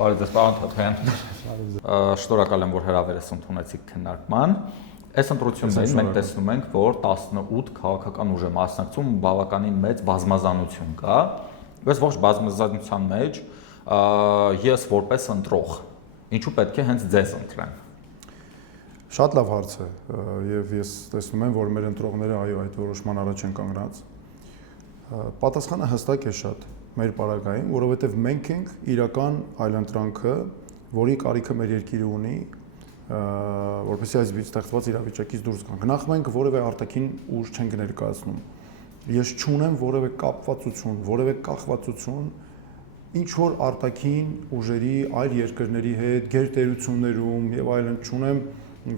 Բարև ձեզ, պարոն Թաթոյան։ Շնորհակալ եմ, որ հրավերս ընդունեցիք քննարկման։ Այս ընտրություններին մենք տեսնում ենք, որ 18 քաղաքական ուժ է մասնակցում, բավականին մեծ բազմազանություն կա։ Այս ողջ բազմազանության մեջ ես որպես ընտրող, ինչու պետք է հենց ձեզ ընտրեմ։ Շատ լավ հարց է, եւ ես տեսնում եմ, որ մեր ընտրողները այո այդ որոշման առաջ են կանգնած։ Պատասխանը հստակ է շատ մեր պարագային, որովհետեւ մենք ենք իրական այլընտրանքը, որի կարիքը մեր երկիրը ունի, որպեսզի այս ստեղծված իրավիճակից դուրս գանք։ Նախ մենք որևէ արտաքին ուժ չենք ներկայացնում։ Ես չունեմ որևէ կապվածություն, որևէ կախվածություն ինչ որ արտաքին ուժերի, այլ երկրների հետ, գերտերություններում եւ այլն չունեմ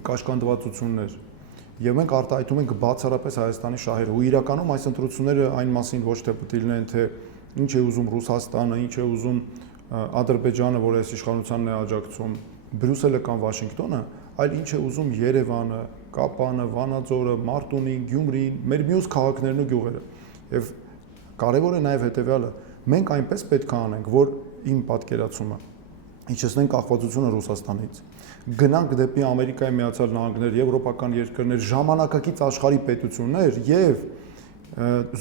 կաշկանդվածություններ։ Եվ մենք արտահայտում ենք բացառապես Հայաստանի շահերը։ Ու իրականում այս ընտրությունները այն մասին ոչ թե պետք է լինեն, թե ինչ է ուզում Ռուսաստանը, ինչ է ուզում Ադրբեջանը, որ այս իշխանությանն է աջակցում, Բրյուսելը կամ Վաշինգտոնը, այլ ինչ է ուզում Երևանը, Կապանը, Վանաձորը, Մարտունին, Գյումրին, մեր մյուս քաղաքներն ու գյուղերը։ Եվ կարևոր է նաև հետևյալը, մենք այնպես պետք է անենք, որ իմ պատկերացումը իջեցնենք կախվածությունը Ռուսաստանից, գնանք դեպի Ամերիկայի Միացյալ Նահանգներ, եվրոպական երկրներ, ժամանակակից աշխարհի պետություններ եւ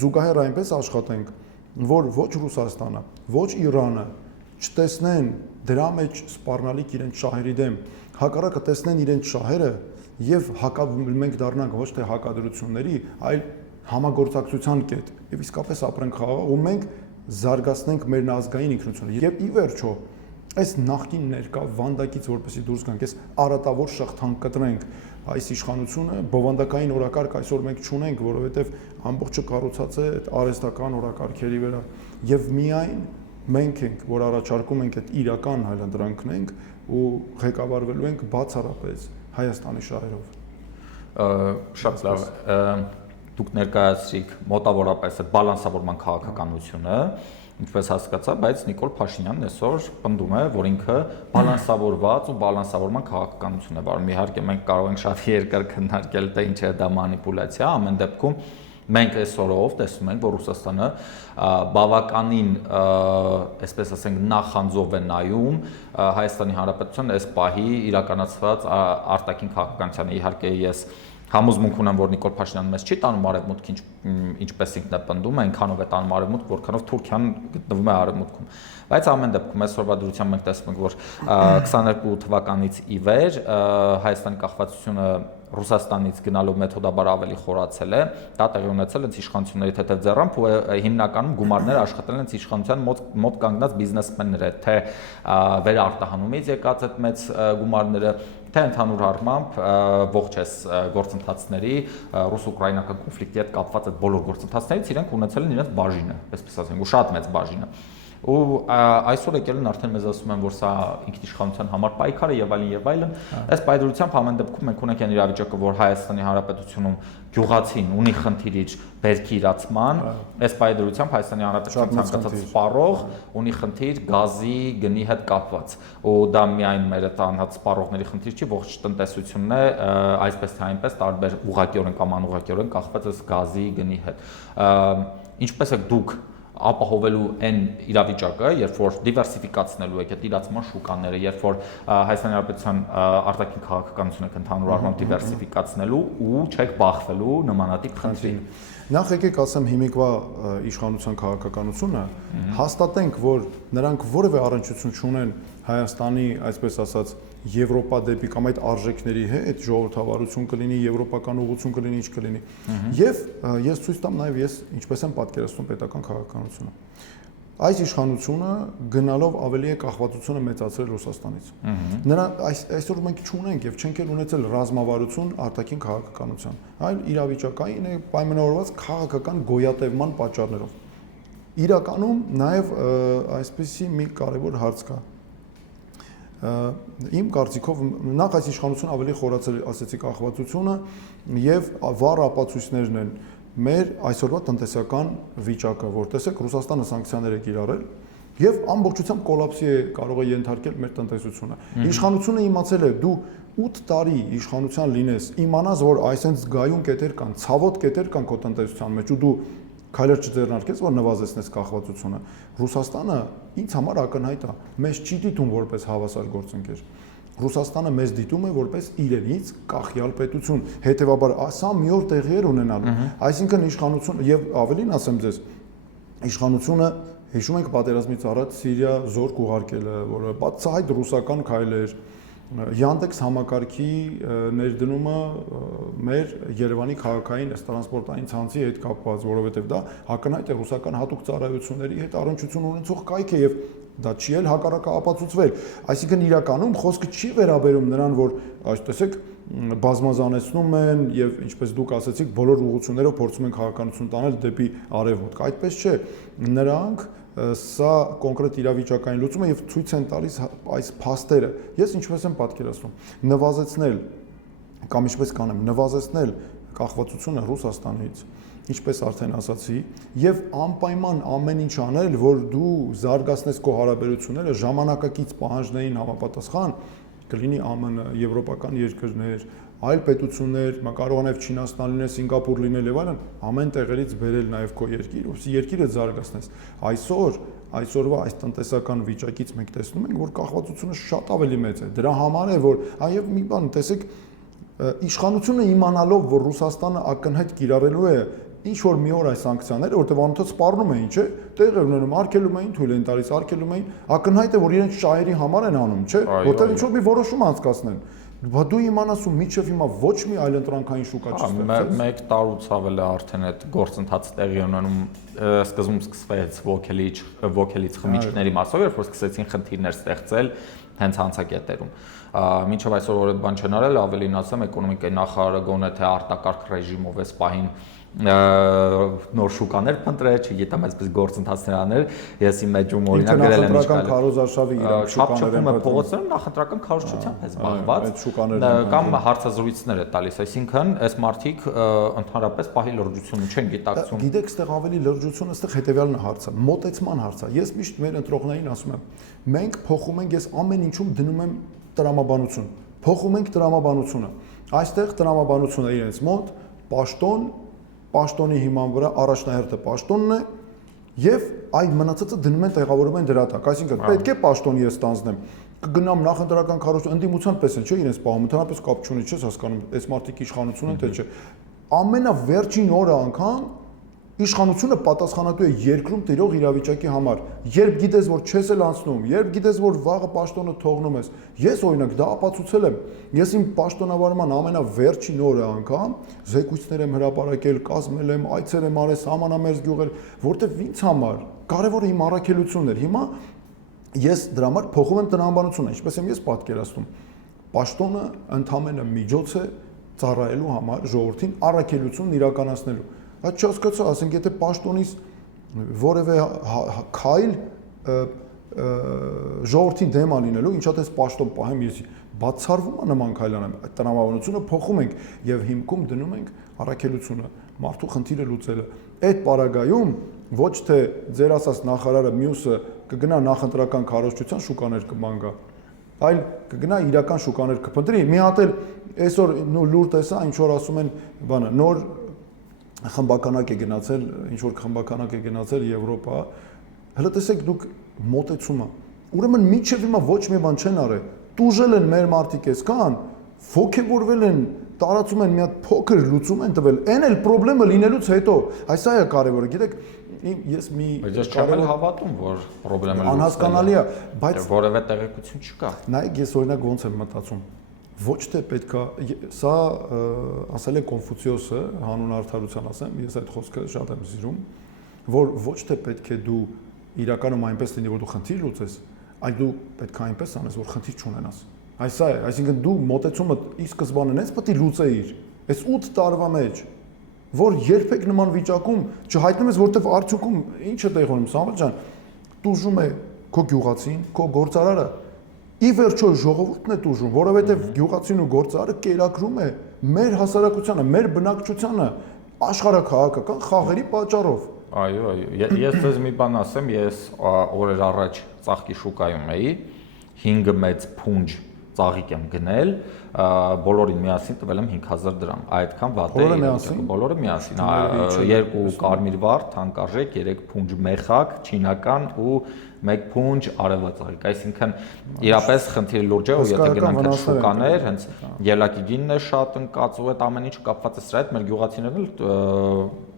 զուգահեռ այնպես աշխատենք, որ ոչ Ռուսաստանը, ոչ Իրանը չտեսնեն դրա մեջ սպառնալիք իրենց շահերի դեմ, հակառակը տեսնեն իրենց շահերը եւ մենք դառնանք ոչ թե հակադրությունների, այլ համագործակցության կետ եւ իսկապես ապրենք խաղաղ ու մենք զարգացնենք մեր ազգային ինքնությունը եւ ի վերջո այս նախկին ներկա վանդակից որպեսի դուրս գանք, այս արատավոր շղթան կտրենք այս իշխանությունը, բովանդակային օրակարգ այսօր մենք չունենք, որովհետև ամբողջը կառուցած է այդ արհեստական օրակարգերի վրա եւ միայն մենք ենք, որ առաջարկում ենք այդ իրական հայլանդրանքն ենք ու ղեկավարվելու ենք բացառապես Հայաստանի շահերով։ Շատ լավ։ Դուք ներկայացրիք մոտավորապես այդ բալանսավորման քաղաքականությունը, ինչպես հասկացա, բայց Նիկոլ Փաշինյանն այսօր պնդում է, որ ինքը բալանսավորված ու բալանսավորման քաղաքականություն է վարում։ Իհարկե մենք կարող ենք շատ երկար քննարկել, թե ինչ է դա մանիպուլյացիա, ամեն դեպքում մենք այսօրով տեսնում ենք, որ Ռուսաստանը բավականին, այսպես ասենք, նախանձով է նայում Հայաստանի Հանրապետության այս պահի իրականացված արտաքին քաղաքականությանը։ Իհարկե ես համոզմունք ունեմ, որ Նիկոլ Փաշինյանը մեզ չի տանում արևմուտք, ինչպես ինքն է պնդում, այնքանով է տանում արևմուտք, որքանով Թուրքիան գտնվում է արևմուտքում։ Բայց ամեն դեպքում այսօրվա դրությամբ մենք տեսնում ենք, որ 22 թվականից ի վեր Հայաստանի կախվածությունը Ռուսաստանից գնալով մեթոդաբար ավելի խորացել է, դա տեղի ունեցել հենց իշխանությունների թեթև ձեռամբ ու հիմնականում գումարները աշխատել են հենց իշխանության մոտ կանգնած բիզնեսմենները, թե վերարտահանումից եկած այդ մեծ գումարները, թե ընդհանուր առմամբ ողջ այս գործընթացների ռուս-ուկրաինական կոնֆլիկտի հետ կապված այդ բոլոր գործընթացներից իրենք ունեցել են իրենց բաժինը, այսպես ասենք, ու շատ մեծ բաժինը։ Ու այսօր եկել են արդեն մեզ ասում են, որ սա ինքնիշխանության համար պայքար է եւ այլն եւ այլն։ Այս պայքարությամբ ամեն դեպքում մենք ունենք այն իրավիճակը, որ Հայաստանի Հանրապետությունում գյուղացին ունի խնդիր իր բերքի իրացման, այս պայքարությամբ Հայաստանի Հանրապետության ցանկացած սպառող ունի խնդիր գազի գնի հետ կապված։ Ու դա միայն մեր այդ անհատ սպառողների խնդիր չի, ողջ տնտեսությունն է, այսպես թե այնպես տարբեր ուղղակիորեն կամ անուղղակիորեն կախված այս գազի գնի հետ։ Ինչպես եք դուք ապահովելու այն իրավիճակը, երբ որ դիվերսիֆիկացնելու եք այդ իրացման շուկաները, երբ որ Հայաստանի Հանրապետության արտաքին քաղաքականությունը ընդհանուր առմամբ դիվերսիֆիկացնելու ու չեք բախվելու նմանատիպ խնդրին։ Նախ եկեք ասեմ հիմիկվա իշխանության քաղաքականությունը, հաստատենք, որ նրանք որևէ առնչություն չունեն Հայաստանի, այսպես ասած, Եվրոպա դեպի կամ այդ արժեքների հետ, ժողովրդավարություն կլինի, եվրոպական ուղղություն կլինի, ինչ կլինի։ Եվ ես ցույց տամ նաև ես ինչպես եմ պատկերացնում պետական քաղաքականությունը։ Այս իշխանությունը գնալով ավելի է կախվածությունը մեծացրել Ռուսաստանից։ Նրա այսօր մենք չունենք եւ չենք էլ ունեցել ռազմավարություն արտաքին քաղաքականության, այլ իրավիճակային է պայմանավորված քաղաքական գոյատևման պատճառներով։ Իրականում նաև այսպեսի մի կարևոր հարց կա։ Իմ կարծիքով նախ այս իշխանությունը ավելի խորացել ասեցի կախվածությունը եւ վառ ապացույցներն են մեր այսօրվա տնտեսական վիճակը, որ տեսեք Ռուսաստանը սանկցիաներ է կիրառել եւ ամբողջությամբ կոլապսի է կարող է ենթարկել մեր տնտեսությունը։ Իշխանությունը իմացել է դու 8 տարի իշխանության լինես, իմանաս որ այսենց զգայուն կետեր կան, ցավոտ կետեր կան քո տնտեսության մեջ ու դու քայլեր չձեռնարկես, որ նվազեցնես կախվածությունը։ Ռուսաստանը ինձ համար ակնհայտ է, մեզ չի դիտում որպես հավասար գործընկեր։ Ռուսաստանը մեզ դիտում է որպես իրենից կախյալ պետություն։ Հետևաբար սա մի օր տեղի էր ունենալու։ Այսինքն իշխանություն եւ ավելին ասեմ ձեզ, իշխանությունը հիշում եք պատերազմից առաջ Սիրիա զորք ուղարկելը, որը բացահայտ ռուսական քայլ էր, Yandex համակարգի ներդնումը մեր Երևանի քաղաքային տրանսպորտային ցանցի հետ կապված, որովհետև դա ակնհայտ է ռուսական հատուկ ծառայությունների հետ առնչություն ունեցող կայք է եւ դա չի էլ հակառակը ապացուցվել։ Այսինքն իրականում խոսքը չի վերաբերում նրան, որ տեսեք բազմազանեցնում են եւ ինչպես դուք ասացիք, բոլոր ուղղություններով փորձում են քաղաքականություն տանել դեպի արևմուտք։ Այդպես չէ։ Նրանք սա կոնկրետ իրավիճակային լուծում է եւ ցույց են տալիս այս փաստերը։ Ես ինչպես եմ պատկերացնում, նվազեցնել կամ ինչպես կանեմ, նվազեցնել կախվածությունը Ռուսաստանից, ինչպես արդեն ասացի, եւ անպայման ամեն ինչ անել, որ դու զարգացնես քո հարաբերությունները ժամանակակից պահանջներին համապատասխան, կլինի ԱՄՆ, եվրոպական երկրներ, այլ պետություններ, կարող է նաեւ Չինաստան լինել, Սինգապուր լինել եւ այլն, ամեն տեղերից բերել նաեւ քո երկիր, ուսի երկիրը զարգացնես։ Այսօրվա այս տնտեսական վիճակից մենք տեսնում ենք, որ կախվածությունը շատ ավելի մեծ է։ Դրա համար է, որ այև մի բան, տեսեք, իշխանությունը իմանալով, որ Ռուսաստանը ակնհայտ կիրառելու է ինչ որ մի օր այս սանկցիաները, որտեղ անընդհատ սպառնում էին, չէ՞, տեղ էր ունենում, արգելում էին, թույլ են տալիս, արգելում էին, ակնհայտ է, որ իրենց շահերի համար են անում, չէ՞, որտեղ ինչ որ մի որոշում անցկացնեն։ Բա դու իմանաս ու միջև հիմա ոչ մի այլընտրանքային շուկա չստեղծես։ Մեկ տարուց ավել է արդեն այդ գործընթացը տեղի ունենում, սկզբում սկսվեց ոգելից խմիչքների մասով, երբ որ սկսեցին խնդիրներ ստեղծել հենց հանցակետերում։ Մինչև այսօր որ այդ բան չեն արել, ավելին ասեմ, էկոնոմիկայի նախարարը գոնե թե արտակարգ ռեժիմով էս պահին նոր շուկաներ փնտրել, չգիտեմ, այսպես գործընթացներ անել, ես իմ մեջում օրինակ գրել եմ նախընտրական քարոզարշավի իրավունք շուկաներն փողոցներում նախընտրական քարոզչությամբ է զբաղված կամ հարցազրույցներ է տալիս, այսինքն այս մարդիկ ընդհանրապես պահի լրջությունը չեն գիտակցում։ Գիտեք, այստեղ ավելի լրջությունը, այստեղ հետեւյալն է հարցը, մոտեցման հարցը։ Ես միշտ մեր ընտրողներին ասում եմ, մենք փոխում ենք, ես ամեն ինչում դնում եմ տրամաբանություն։ Փոխում ենք տրամաբանությունը։ Այստեղ տրամաբանությունը իրենց մոտ պաշտոնի հիման վրա առաջնահերթը պաշտոնն է եւ այ մնացածը դնում են տեղավորում են դրա տակ, այսինքն պետք է պաշտոնի ես ստանձնեմ, կգնամ նախընտրական քարոզություն, ընդդիմության պես են, չէ, իրենց պահում, ընդհանրապես կապ չունի, չես հասկանում, այս մարդիկ իշխանություն են թե չէ։ Ամենավերջին օրը անգամ իշխանությունը պատասխանատու է երկրում տիրող իրավիճակի համար։ Երբ գիտես, որ չես էլ անցնում, երբ գիտես, որ վաղը պաշտոնը թողնում ես, ես օրինակ դա ապացուցել եմ։ Ես իմ պաշտոնավարման ամենավերջին օրը անգամ զեկույցներ եմ հրապարակել, կազմել եմ, այցեր եմ արել, սահմանամերձ գյուղեր, որտեվ ինձ համար կարևորը իմ առաքելությունն էր։ Հիմա ես դրա համար փոխում եմ տնամբանությունը, ինչպես եմ ես պատկերացնում։ Պաշտոնը ընդհանրապես միջոց է ծառայելու համար ժողովրդին առաքելությունն իրականացնելու։ Այդ չհասկացա, ասենք, եթե պաշտոնից որևէ քայլ ժողովրդին դեմ անլինելու, ինչա տես պաշտոն պահեմ ես բացառվում է նման քայլ անեմ, այդ տնամաբանությունը փոխում ենք եւ հիմքում դնում ենք առաքելությունը, մարդու խնդիրը լուծելը։ Այդ պարագայում ոչ թե ձեր ասած նախարարը մյուսը կգնա նախընտրական քարոզչության շուկաներ կմանգա, այլ կգնա իրական շուկաներ կփնտրի։ Մի հատ էլ այսօր լուր տեսա, ինչ որ ասում են, բանը նոր խմբականակ է գնացել, ինչ որ խմբականակ է գնացել Եվրոպա, հələ տեսեք դուք մոտեցումը։ Ուրեմն միջև հիմա ոչ մի բան չեն արել։ Տուժել են մեր մարդիկ այսքան, ոգևորվել են, տարածում են մի հատ փոքր լուծում են տվել, այն էլ խնդրեմը լինելուց հետո, այս է կարևորը, գիտեք, ես մի կարևոր հավատում, որ խնդրեմը անհասկանալի է, բայց որևէ տեղեկություն չկա։ Նայեք, ես օրինակ ոնց եմ մտածում։ Ոչ թե պետքա, սա ասել է Կոնֆուցիոսը, հանուն արդարության ասեմ, ես այդ խոսքը շատ եմ սիրում, որ ոչ թե պետք է դու իրականում այնպես լինի, որ դու խնդիր լուծես, այլ դու պետք է այնպես անես, որ խնդիր չունենաս։ Այս է, այսինքն դու մոտեցումը ի սկզբանե նենց պետք է լուծեիր, այս 8 տարվա մեջ, որ երբեք նման վիճակում չհայտնում ես, որտեվ արդյունքում ինչ է տեղ ունենում, Սամվել ջան, տուժում է քո գյուղացին, քո գործարարը, ի վերջո ժողովուրդն է տուժում, որովհետև գյուղացին ու գործարարը կերակրում է մեր հասարակությանը, մեր բնակչությանը աշխարհաքաղաքական խաղերի պատճառով։ Այո, ես ձեզ մի բան ասեմ, ես օրեր առաջ ծաղկի շուկայում էի, 5 մեծ փունջ ծաղիկ եմ գնել, բոլորին միասին տվել եմ 5000 դրամ։ Այդքան վատ է իրավիճակը, բոլորը միասին, 2 կարմիր վարդ, թանկարժեք, 3 փունջ մեխակ, չինական ու 1 փունջ արևածաղիկ, այսինքն իրապես խնդիրը լուրջ է, ու եթե գնանք այդ շուկաներ, հենց ելակի գինն է շատ ընկած ու այդ ամեն ինչը կապված է սրա հետ, մեր գյուղացիներն էլ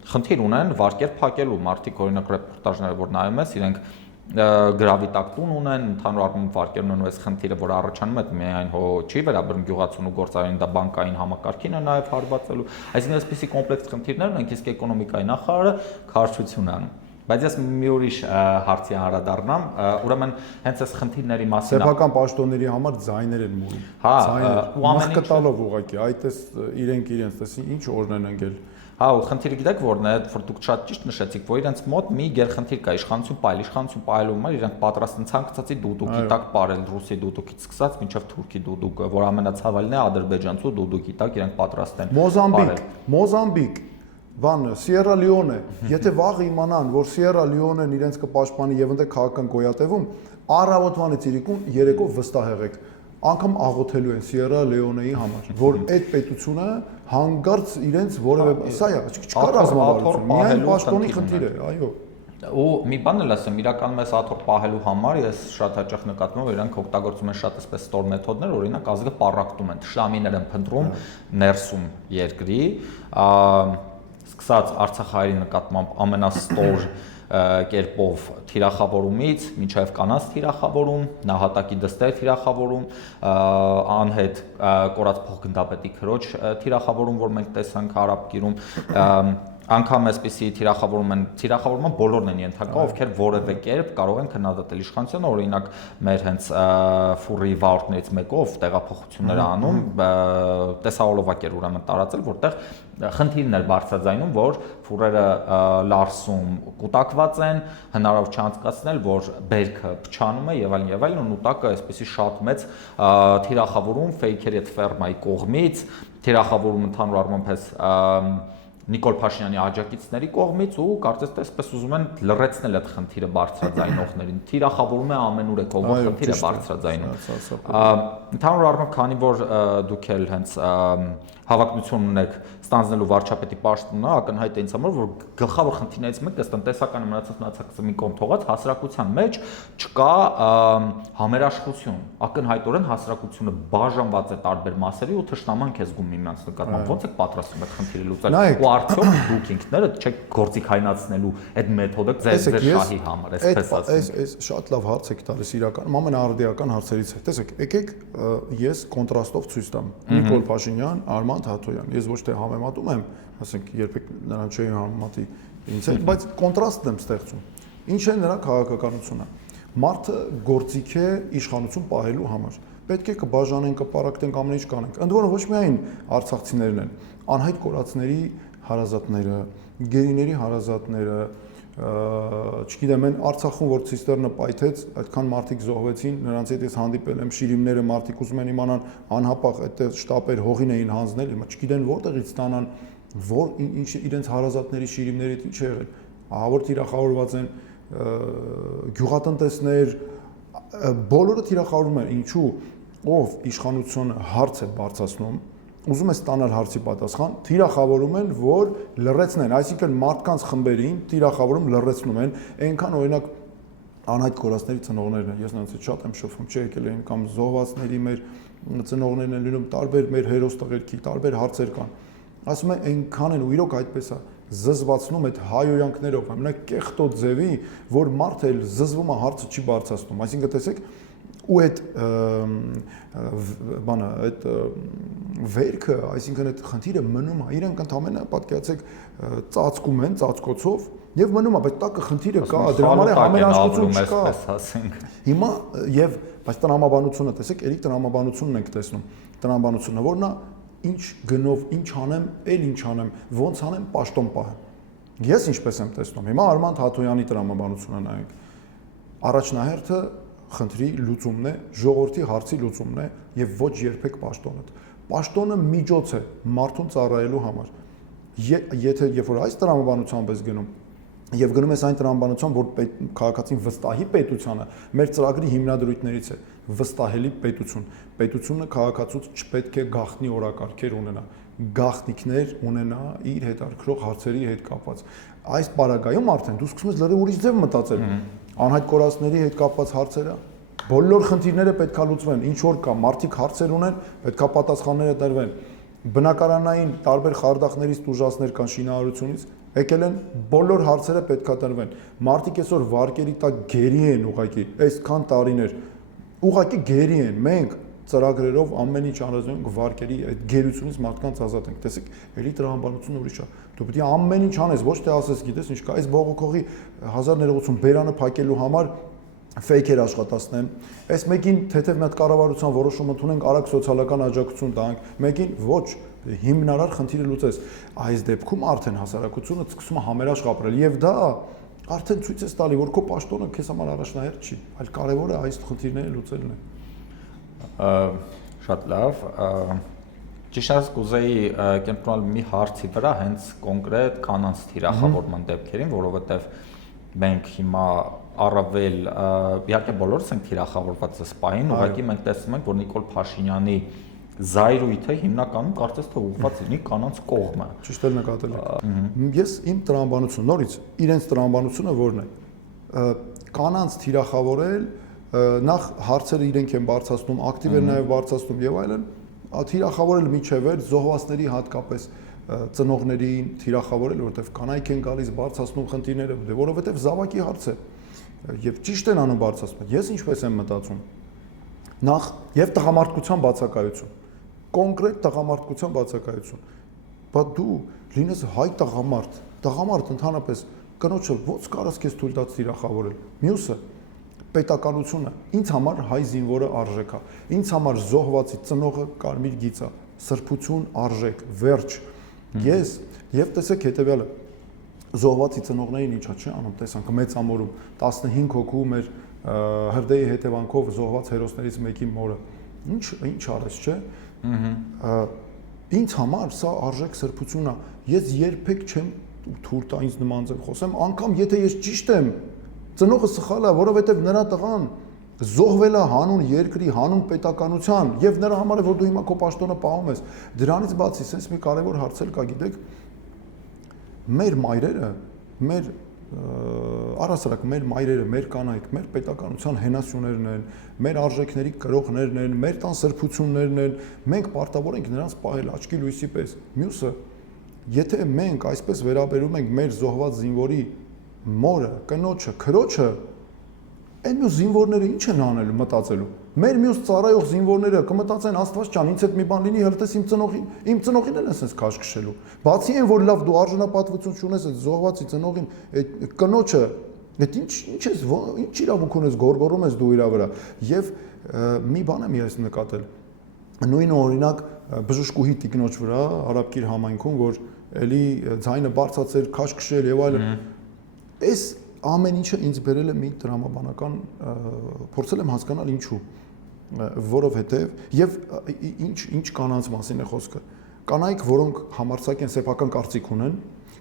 խնդիր ունեն վարկեր փակելու, մարդիկ օրինակ ռեպորտաժները որ նայում ես, իրենք գրավի տակ տուն ունեն, ընդհանուր առմամբ վարկեր ունեն ու այս խնդիրը, որ առաջանում է, միայն հո չի վերաբերում գյուղացուն ու գործարարին, դա բանկային համակարգին է նաև հարվածելու, այսինքն այսպիսի կոմպլեքս խնդիրներ ունենք, իսկ էկոնոմիկայի նախարարը քարոզություն է անում։ Բայց ես մի ուրիշ հարցի անդրադառնամ, ուրեմն հենց այս խնդիրների մասին սեփական պաշտոնների համար ձայներ են մուրում։ Հա, ու ամեն ինչ կտալով ուղղակի, այդպես իրենք տեսի ինչ օրն են ընկել։ Հա, ու խնդիրը գիտեք որն է, որ դուք շատ ճիշտ նշեցիք, որ իրենց մոտ մի գերխնդիր կա, իշխանություն պահելու համար իրենք պատրաստ են ցանկացածի դուդուկի տակ ապրել, ռուսի դուդուկից սկսած մինչև թուրքի դուդուկը, որ ամենացավալին է ադրբեջանցու դուդուկի տակ իրենք պատրաստ են։ Մոզամբիկ, Սիերա Լեոնե, եթե վաղ իմանան, որ Սիերա Լեոնեն իրենց կպաշտպանի եւ ընդ քաղաքական գոյատևում, առավոտվանից երեկո վստահ եղեք, անգամ աղոթելու են Սիերա Լեոնեի համար, որ այդ պետությունը հանգարց իրենց որևէ սա է, չկա ռազմավարություն, միայն պաշտոնի խնդիր է, այո։ Ու մի բան էլ ասեմ, իրականում այս աթոռ պահելու համար ես շատ հաճախ նկատում եմ, որ իրանք օգտագործում են շատ այսպես ստոր մեթոդներ, օրինակ ազգը պառակտում են, թշնամիներ են փնտրում ներսում երկրի, սկսած Արցախահայերի նկատմամբ ամենաստոր կերպով թիրախավորումից մինչև կանանց թիրախավորում, նահատակի դստեր թիրախավորում, անհետ կորած փոխգնդապետի քրոջ թիրախավորում, որ մենք տեսանք Արաբկիրում, անգամ այսպիսի թիրախավորումը բոլորն են ենթակա, ովքեր որևէ կերպ կարող են քննադատել իշխանությունը, օրինակ մեր հենց ֆուրի վարորդներից մեկով տեղափոխություններ անում, տեսահոլովակ էր ուրեմն տարածել, որտեղ խնդիրն էր բարձրաձայնում, որ ֆուրերը լարսում կուտակված են, հնարավոր չանցկացնել, որ բերքը փչանում է եւ այլն, ու նուտակը այսպեսի շատ մեծ թիրախավորում ֆեյքերի այդ ֆերմայի կողմից, թիրախավորում ընդհանուր առմամբ էս Նիկոլ Փաշինյանի աջակիցների կողմից ու կարծես թե այսպես ուզում են լրացնել այդ խնդիրը բարձրաձայնողներին։ Թիրախավորում է ամենուր է կողմը խնդիրը բարձրաձայնում։ Ընդհանուր առմամբ, քանի որ դուք էլ հենց հավակնություն ունեք ստանձնելու վարչապետի պաշտոնը, ակնհայտ է ինձ համար, որ գլխավոր խնդիրներից մեկը տնտեսական մնացած մի կողմ թողած հասարակության մեջ չկա համերաշխություն։ Ակնհայտորեն հասարակությունը բաժանված է տարբեր մասերի ու թշնամանք է զգում միմյանց նկատմամբ։ Ոնց եք պատրաստվում այդ խնդիրը լուծել։ Ու արդյոք դուք ինքներդ չեք գործիքայնացնելու այդ մեթոդը ձեր շահի համար, այսպես ասած։ Այս շատ լավ հարց եք տալիս իրականում, ամենաարդիական հարցերից է։ Տեսեք, եկեք ես կոնտրաստով ցույց տամ։ Նիկոլ Փաշինյան, Արման Թաթոյան։ Ես ոչ թե համեմատում եմ, ասենք երբեք նրան չէի համեմատի ինձ հետ, բայց կոնտրաստ եմ ստեղծում։ Ինչ է նրա քաղաքականությունը։ Մարդը գործիք է իշխանություն պահելու համար։ Պետք է կբաժանենք, կպարակտենք, ամեն ինչ կանենք։ Ընդ որում ոչ միայն արցախցիներն են, անհայտ կորածների հարազատները, գերիների հարազատները, չգիտեմ, այն Արցախում որ ցիստերնը պայթեց, այդքան մարդիկ զոհվեցին, նրանց հետ ես հանդիպել եմ, շիրիմները մարդիկ ուզում են իմանան անհապաղ այդտեղ շտապեր հողին էին հանձնել, հիմա չգիտեն որտեղից ստանան, որ ինչ իրենց հարազատների շիրիմներից ինչ է եղել, ահավոր թիրախավորված են գյուղատնտեսներ, բոլորը թիրախավորում են, ինչու ով իշխանությունը հարց է բարձրացնում, ուզում է ստանալ հարցի պատասխան, թիրախավորում են, որ լրացնեն, այսինքն մարդկանց խմբերին թիրախավորում լրացնում են, այնքան օրինակ անհայտ կորածների ծնողներն են, ես նրանց հետ շատ եմ շփվում, չի եկել են կամ զոհվածների մեր ծնողներն են լինում, տարբեր մեր հերոստղերքի, տարբեր հարցեր կան, ասում են այնքան են ու իրոք այդպես է, զզվացնում այդ հայոյանքներով, ամենակ կեղտոտ ձևի, որ մարդը էլ զզվում է, հարցը չի բարձրացնում, այսինքն տեսեք ու այդ բանը այդ վերքը, այսինքն այդ խնդիրը մնում է, իրենք ընդհանրապես պատկերացեք ծածկում են ծածկոցով եւ մնում է, բայց տակը խնդիրը կա, դրա համար համերաշխություն չկա։ Հիմա եւ բայց տրամաբանությունը տեսեք, ելի տրամաբանությունն ենք տեսնում, տրամաբանությունը որն է, ինչ գնով, ինչ անեմ, էլ ինչ անեմ, ոնց անեմ, պաշտոն պահեմ։ Ես ինչպես եմ տեսնում, հիմա Արման Թաթոյանի տրամաբանությունը նայենք։ Առաջնահերթը խնդրի լուծումն է, ժողովրդի հարցի լուծումն է եւ ոչ երբեք պաշտոնը։ Պաշտոնը միջոց է մարդուն ծառայելու համար։ Եթե երբ որ այս տրամաբանությամբ ես գնում, Եվ գնում ես այն տրամաբանության, որ քաղաքացին վստահի պետությանը, մեր ծրագրի հիմնադրույթներից է վստահելի պետություն։ Պետությունը քաղաքացուց չպետք է գաղտնի օրակարգեր ունենա, գաղտնիքներ ունենա իր հետաքրքրող հարցերի հետ կապված։ Այս պարագայում արդեն դու սկսում ես լրիվ ուրիշ ձև մտածել։ Անհայտ կորածների հետ կապված հարցերը, բոլոր խնդիրները պետքա լուծվեն, ինչ որ կա, մարդիկ հարցեր ունեն, պետքա պատասխանները տրվեն։ Բնակարանային տարբեր խարդախներից տուժածներ կան շինարարությունից, եկել են բոլոր հարցերը պետքա տրվեն։ Մարդիկ այսօր վարկերի տակ գերի են ուղղակի, այսքան տարիներ ուղղակի գերի են։ Մենք ծրագրերով ամեն ինչ անհրաժեշտ ենք վարկերի այդ գերությունից մարդկանց ազատենք։ Տեսեք, էլի տրամաբանությունը ուրիշ է։ Դու պետք է ամեն ինչ անես, ոչ թե ասես, գիտես ինչ կա, այս բողոքողի 1000 ներողություն բերանը փակելու համար ֆեյքեր աշխատացնեմ, այս մեկին թեթև մի հատ կառավարության որոշում ընդունենք, արագ սոցիալական աջակցություն տանք, մեկին ոչ, հիմնարար խնդիրը լուծես։ Այս դեպքում արդեն հասարակությունը սկսում է համերաշխ ապրել եւ դա արդեն ցույց է տալի, որ քո պաշտոնը քեզ համար առաջնահերթ չի, այլ կարևորը այս խնդիրները լուծելն է։ Շատ լավ, ճիշտ ասած կուզեի կենտրոնալ մի հարցի վրա հենց կոնկրետ կանանց թիրախավորման դեպքերին, որովհետեւ մենք հիմա առավել իհարկե բոլորս ենք թիրախավորված այս պահին, ուղղակի մենք տեսնում ենք, որ Նիկոլ Փաշինյանի զայրույթը հիմնականում կարծես թե ուղղված լինի կանանց կողմը։ Ճիշտ էլ նկատել եք։ Ես իմ տրամաբանությունը նորից իրենց տրամաբանությունը որն է։ Կանանց թիրախավորել նախ հարցերը իրենք են բարձրացնում, ակտիվ են նաև բարձրացնում եւ այլն, թիրախավորել միջև էր զոհվածների հատկապես ծնողներին թիրախավորել, որովհետեւ կանայք են գալիս բարձրացնում խնդիրները, որովհետեւ զավակի հարց է եւ ճիշտ են անում բարձրացնում։ Ես ինչպես եմ մտածում, նախ եւ տղամարդկության բացակայություն, կոնկրետ տղամարդկության բացակայություն։ Բայց դու լինես հայ տղամարդ ընդհանրապես կնոջը ո՞նց կարաս քեզ թույլ տաց թիրախավորել։ Մյուսը պետականությունը ինձ համար հայ զինվորը արժեք է, ինձ համար զոհվածի ծնողը կարմիր գիծ է, սրբություն արժեք, վերջ։ Ես եւ տեսեք հետեւյալը, զոհվածի ծնողներին ինչա չի անում, տեսանք մեծ ամորում 15 հոգու մեր հրդեհի հետևանքով զոհված հերոսներից մեկի մորը։ Ինչ արես, չէ։ Ինձ համար սա արժեք սրբություն է։ Ես երբեք չեմ թույլ տա ինձ նման ձև խոսեմ, անգամ եթե ես ճիշտ եմ, ծնողը սխալ է, որովհետև նրա տղան զոհվել է հանուն երկրի, հանուն պետականության եւ նրա համար է որ դու հիմա քո պաշտոնը պահում ես։ Դրանից բացի sense մի կարևոր հարց էլ կա, գիտեք, մեր մայրերը, մեր առասարակ մեր մայրերը, մեր կանայք, մեր պետականության հենասյուներն են, մեր արժեքների կրողներն են, մեր տան սրբություններն են, մենք պարտավոր ենք նրանց պահել աչքի լույսի պես։ Մյուսը, եթե մենք այսպես վերաբերում ենք մեր զոհված զինվորի մորը, կնոջը, քրոջը, այն մյուս զինվորները ինչ են անելու, մտածելու։ Մեր մյուս ծառայող զինվորները կմտածեն Աստված ջան, ինձ հետ մի բան լինի, հերթես իմ ծնողին են ասես քաշ քշելու։ Բացի այն, որ լավ դու արժանապատվություն չունես այդ զոհվածի ծնողին, այդ կնոջը, այդ ինչ իրավունք ունես գորգորում ես դու իրա վրա։ Եվ մի բան եմ ես նկատել։ Նույն օրինակ բժշկուհի տիկնոջ վրա Արաբկիր համայնքում, որ էլի ձայնը բարձրացել, քաշ քշել եւ այլն։ Այս ամեն ինչը ինձ բերել է մի տրամաբանական փորձել եմ հասկանալ ինչու, որովհետև եւ ինչ կանանց մասին է խոսքը։ Կանայք, որոնք համարձակ են սեփական կարծիք ունեն,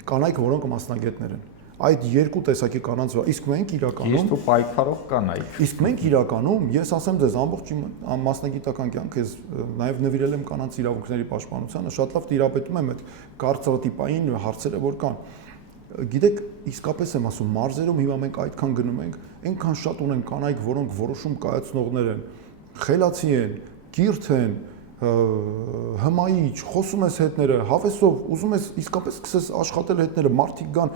կանայք, որոնք մասնագետներ են։ Այդ երկու տեսակի կանանց վրա իսկ մենք իրականում իսկ ու պայքարող կանայք։ Իսկ մենք իրականում, ես ասեմ ձեզ, ամբողջ մասնագիտական կյանքս նաեւ նվիրել եմ կանանց իրավունքների պաշտպանությանը, շատ լավ տիրապետում եմ այդ կարծրատիպային հարցերը, որ կան։ Գիտեք, իսկապես եմ ասում, մարզերում հիմա մենք այդքան գնում ենք, այնքան շատ ունեն կանայք, որոնք որոշում կայացնողներ են, խելացի են, կիրթ են, հմայիչ, խոսում ես հետները, հավեսով, ուզում ես իսկապես սկսես աշխատել հետները, մարդիկ գան,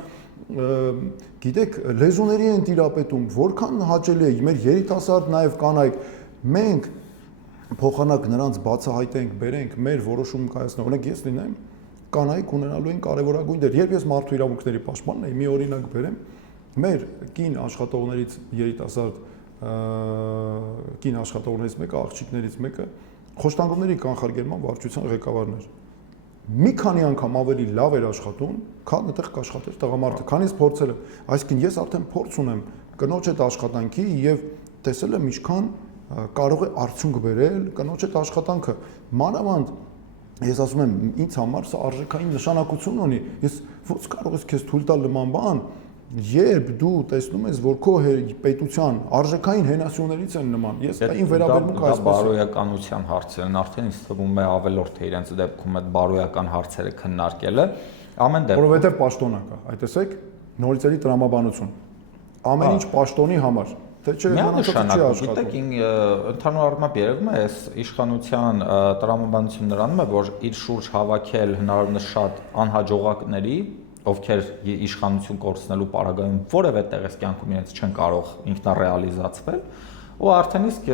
գիտեք, լեզուների են տիրապետում, որքան հաճելի է, մեր երիտասարդ նաև կանայք, մենք փոխանակ նրանց բացահայտենք, բերենք, մեր որոշում կայացնող, օրինակ ես լինեմ, կանայք ունենալու են կարևորագույն դեր։ Երբ ես մարդու իրավունքների պաշտպանն եմ, մի օրինակ բերեմ, մեր կին աշխատողներից երիտասարդ կին աշխատողներից մեկը, աղջիկներից մեկը խոշտանգումների կանխարգելման վարչության ղեկավարն էր։ Մի քանի անգամ ավելի լավ էր աշխատում, քան այդտեղ կաշխատեր տղամարդը, քանից փորձել եմ։ Այսինքն ես արդեն փորձ ունեմ կնոջ այդ աշխատանքի եւ տեսել եմ ինչքան կարող է արդյունք բերել կնոջ այդ աշխատանքը։ Մանավանդ ես ասում եմ, ինձ համար սա արժեքային նշանակություն ունի։ Ես ո՞նց կարող ես քեզ թույլ տալ նման բան, երբ դու տեսնում ես, որ քո պետության արժեքային հենասյուներից են նման, ես այն վերաբերմունքը այսպես բարոյականության հարցերն արդեն ինձ թվում է ավելորդ է իրենց դեպքում այդ բարոյական հարցերը քննարկելը ամեն դեպքում որովհետև պաշտոնա կա, այ տեսեք, նորից էլի տրամաբանություն, ամեն ինչ պաշտոնի համար, թե չէ մնացածը չի աշխատում։ Գիտեք, ընդհանուր առմամբ երևում է, այս իշխանության տրամաբանությունն նրանում է, որ իր շուրջ հավաքել հնարավորինս շատ անհաջողակների, ովքեր իշխանություն կորցնելու պարագայում որևէ տեղես կյանքում իրենց չեն կարող ինքնառեալիզացվել, ու արդեն իսկ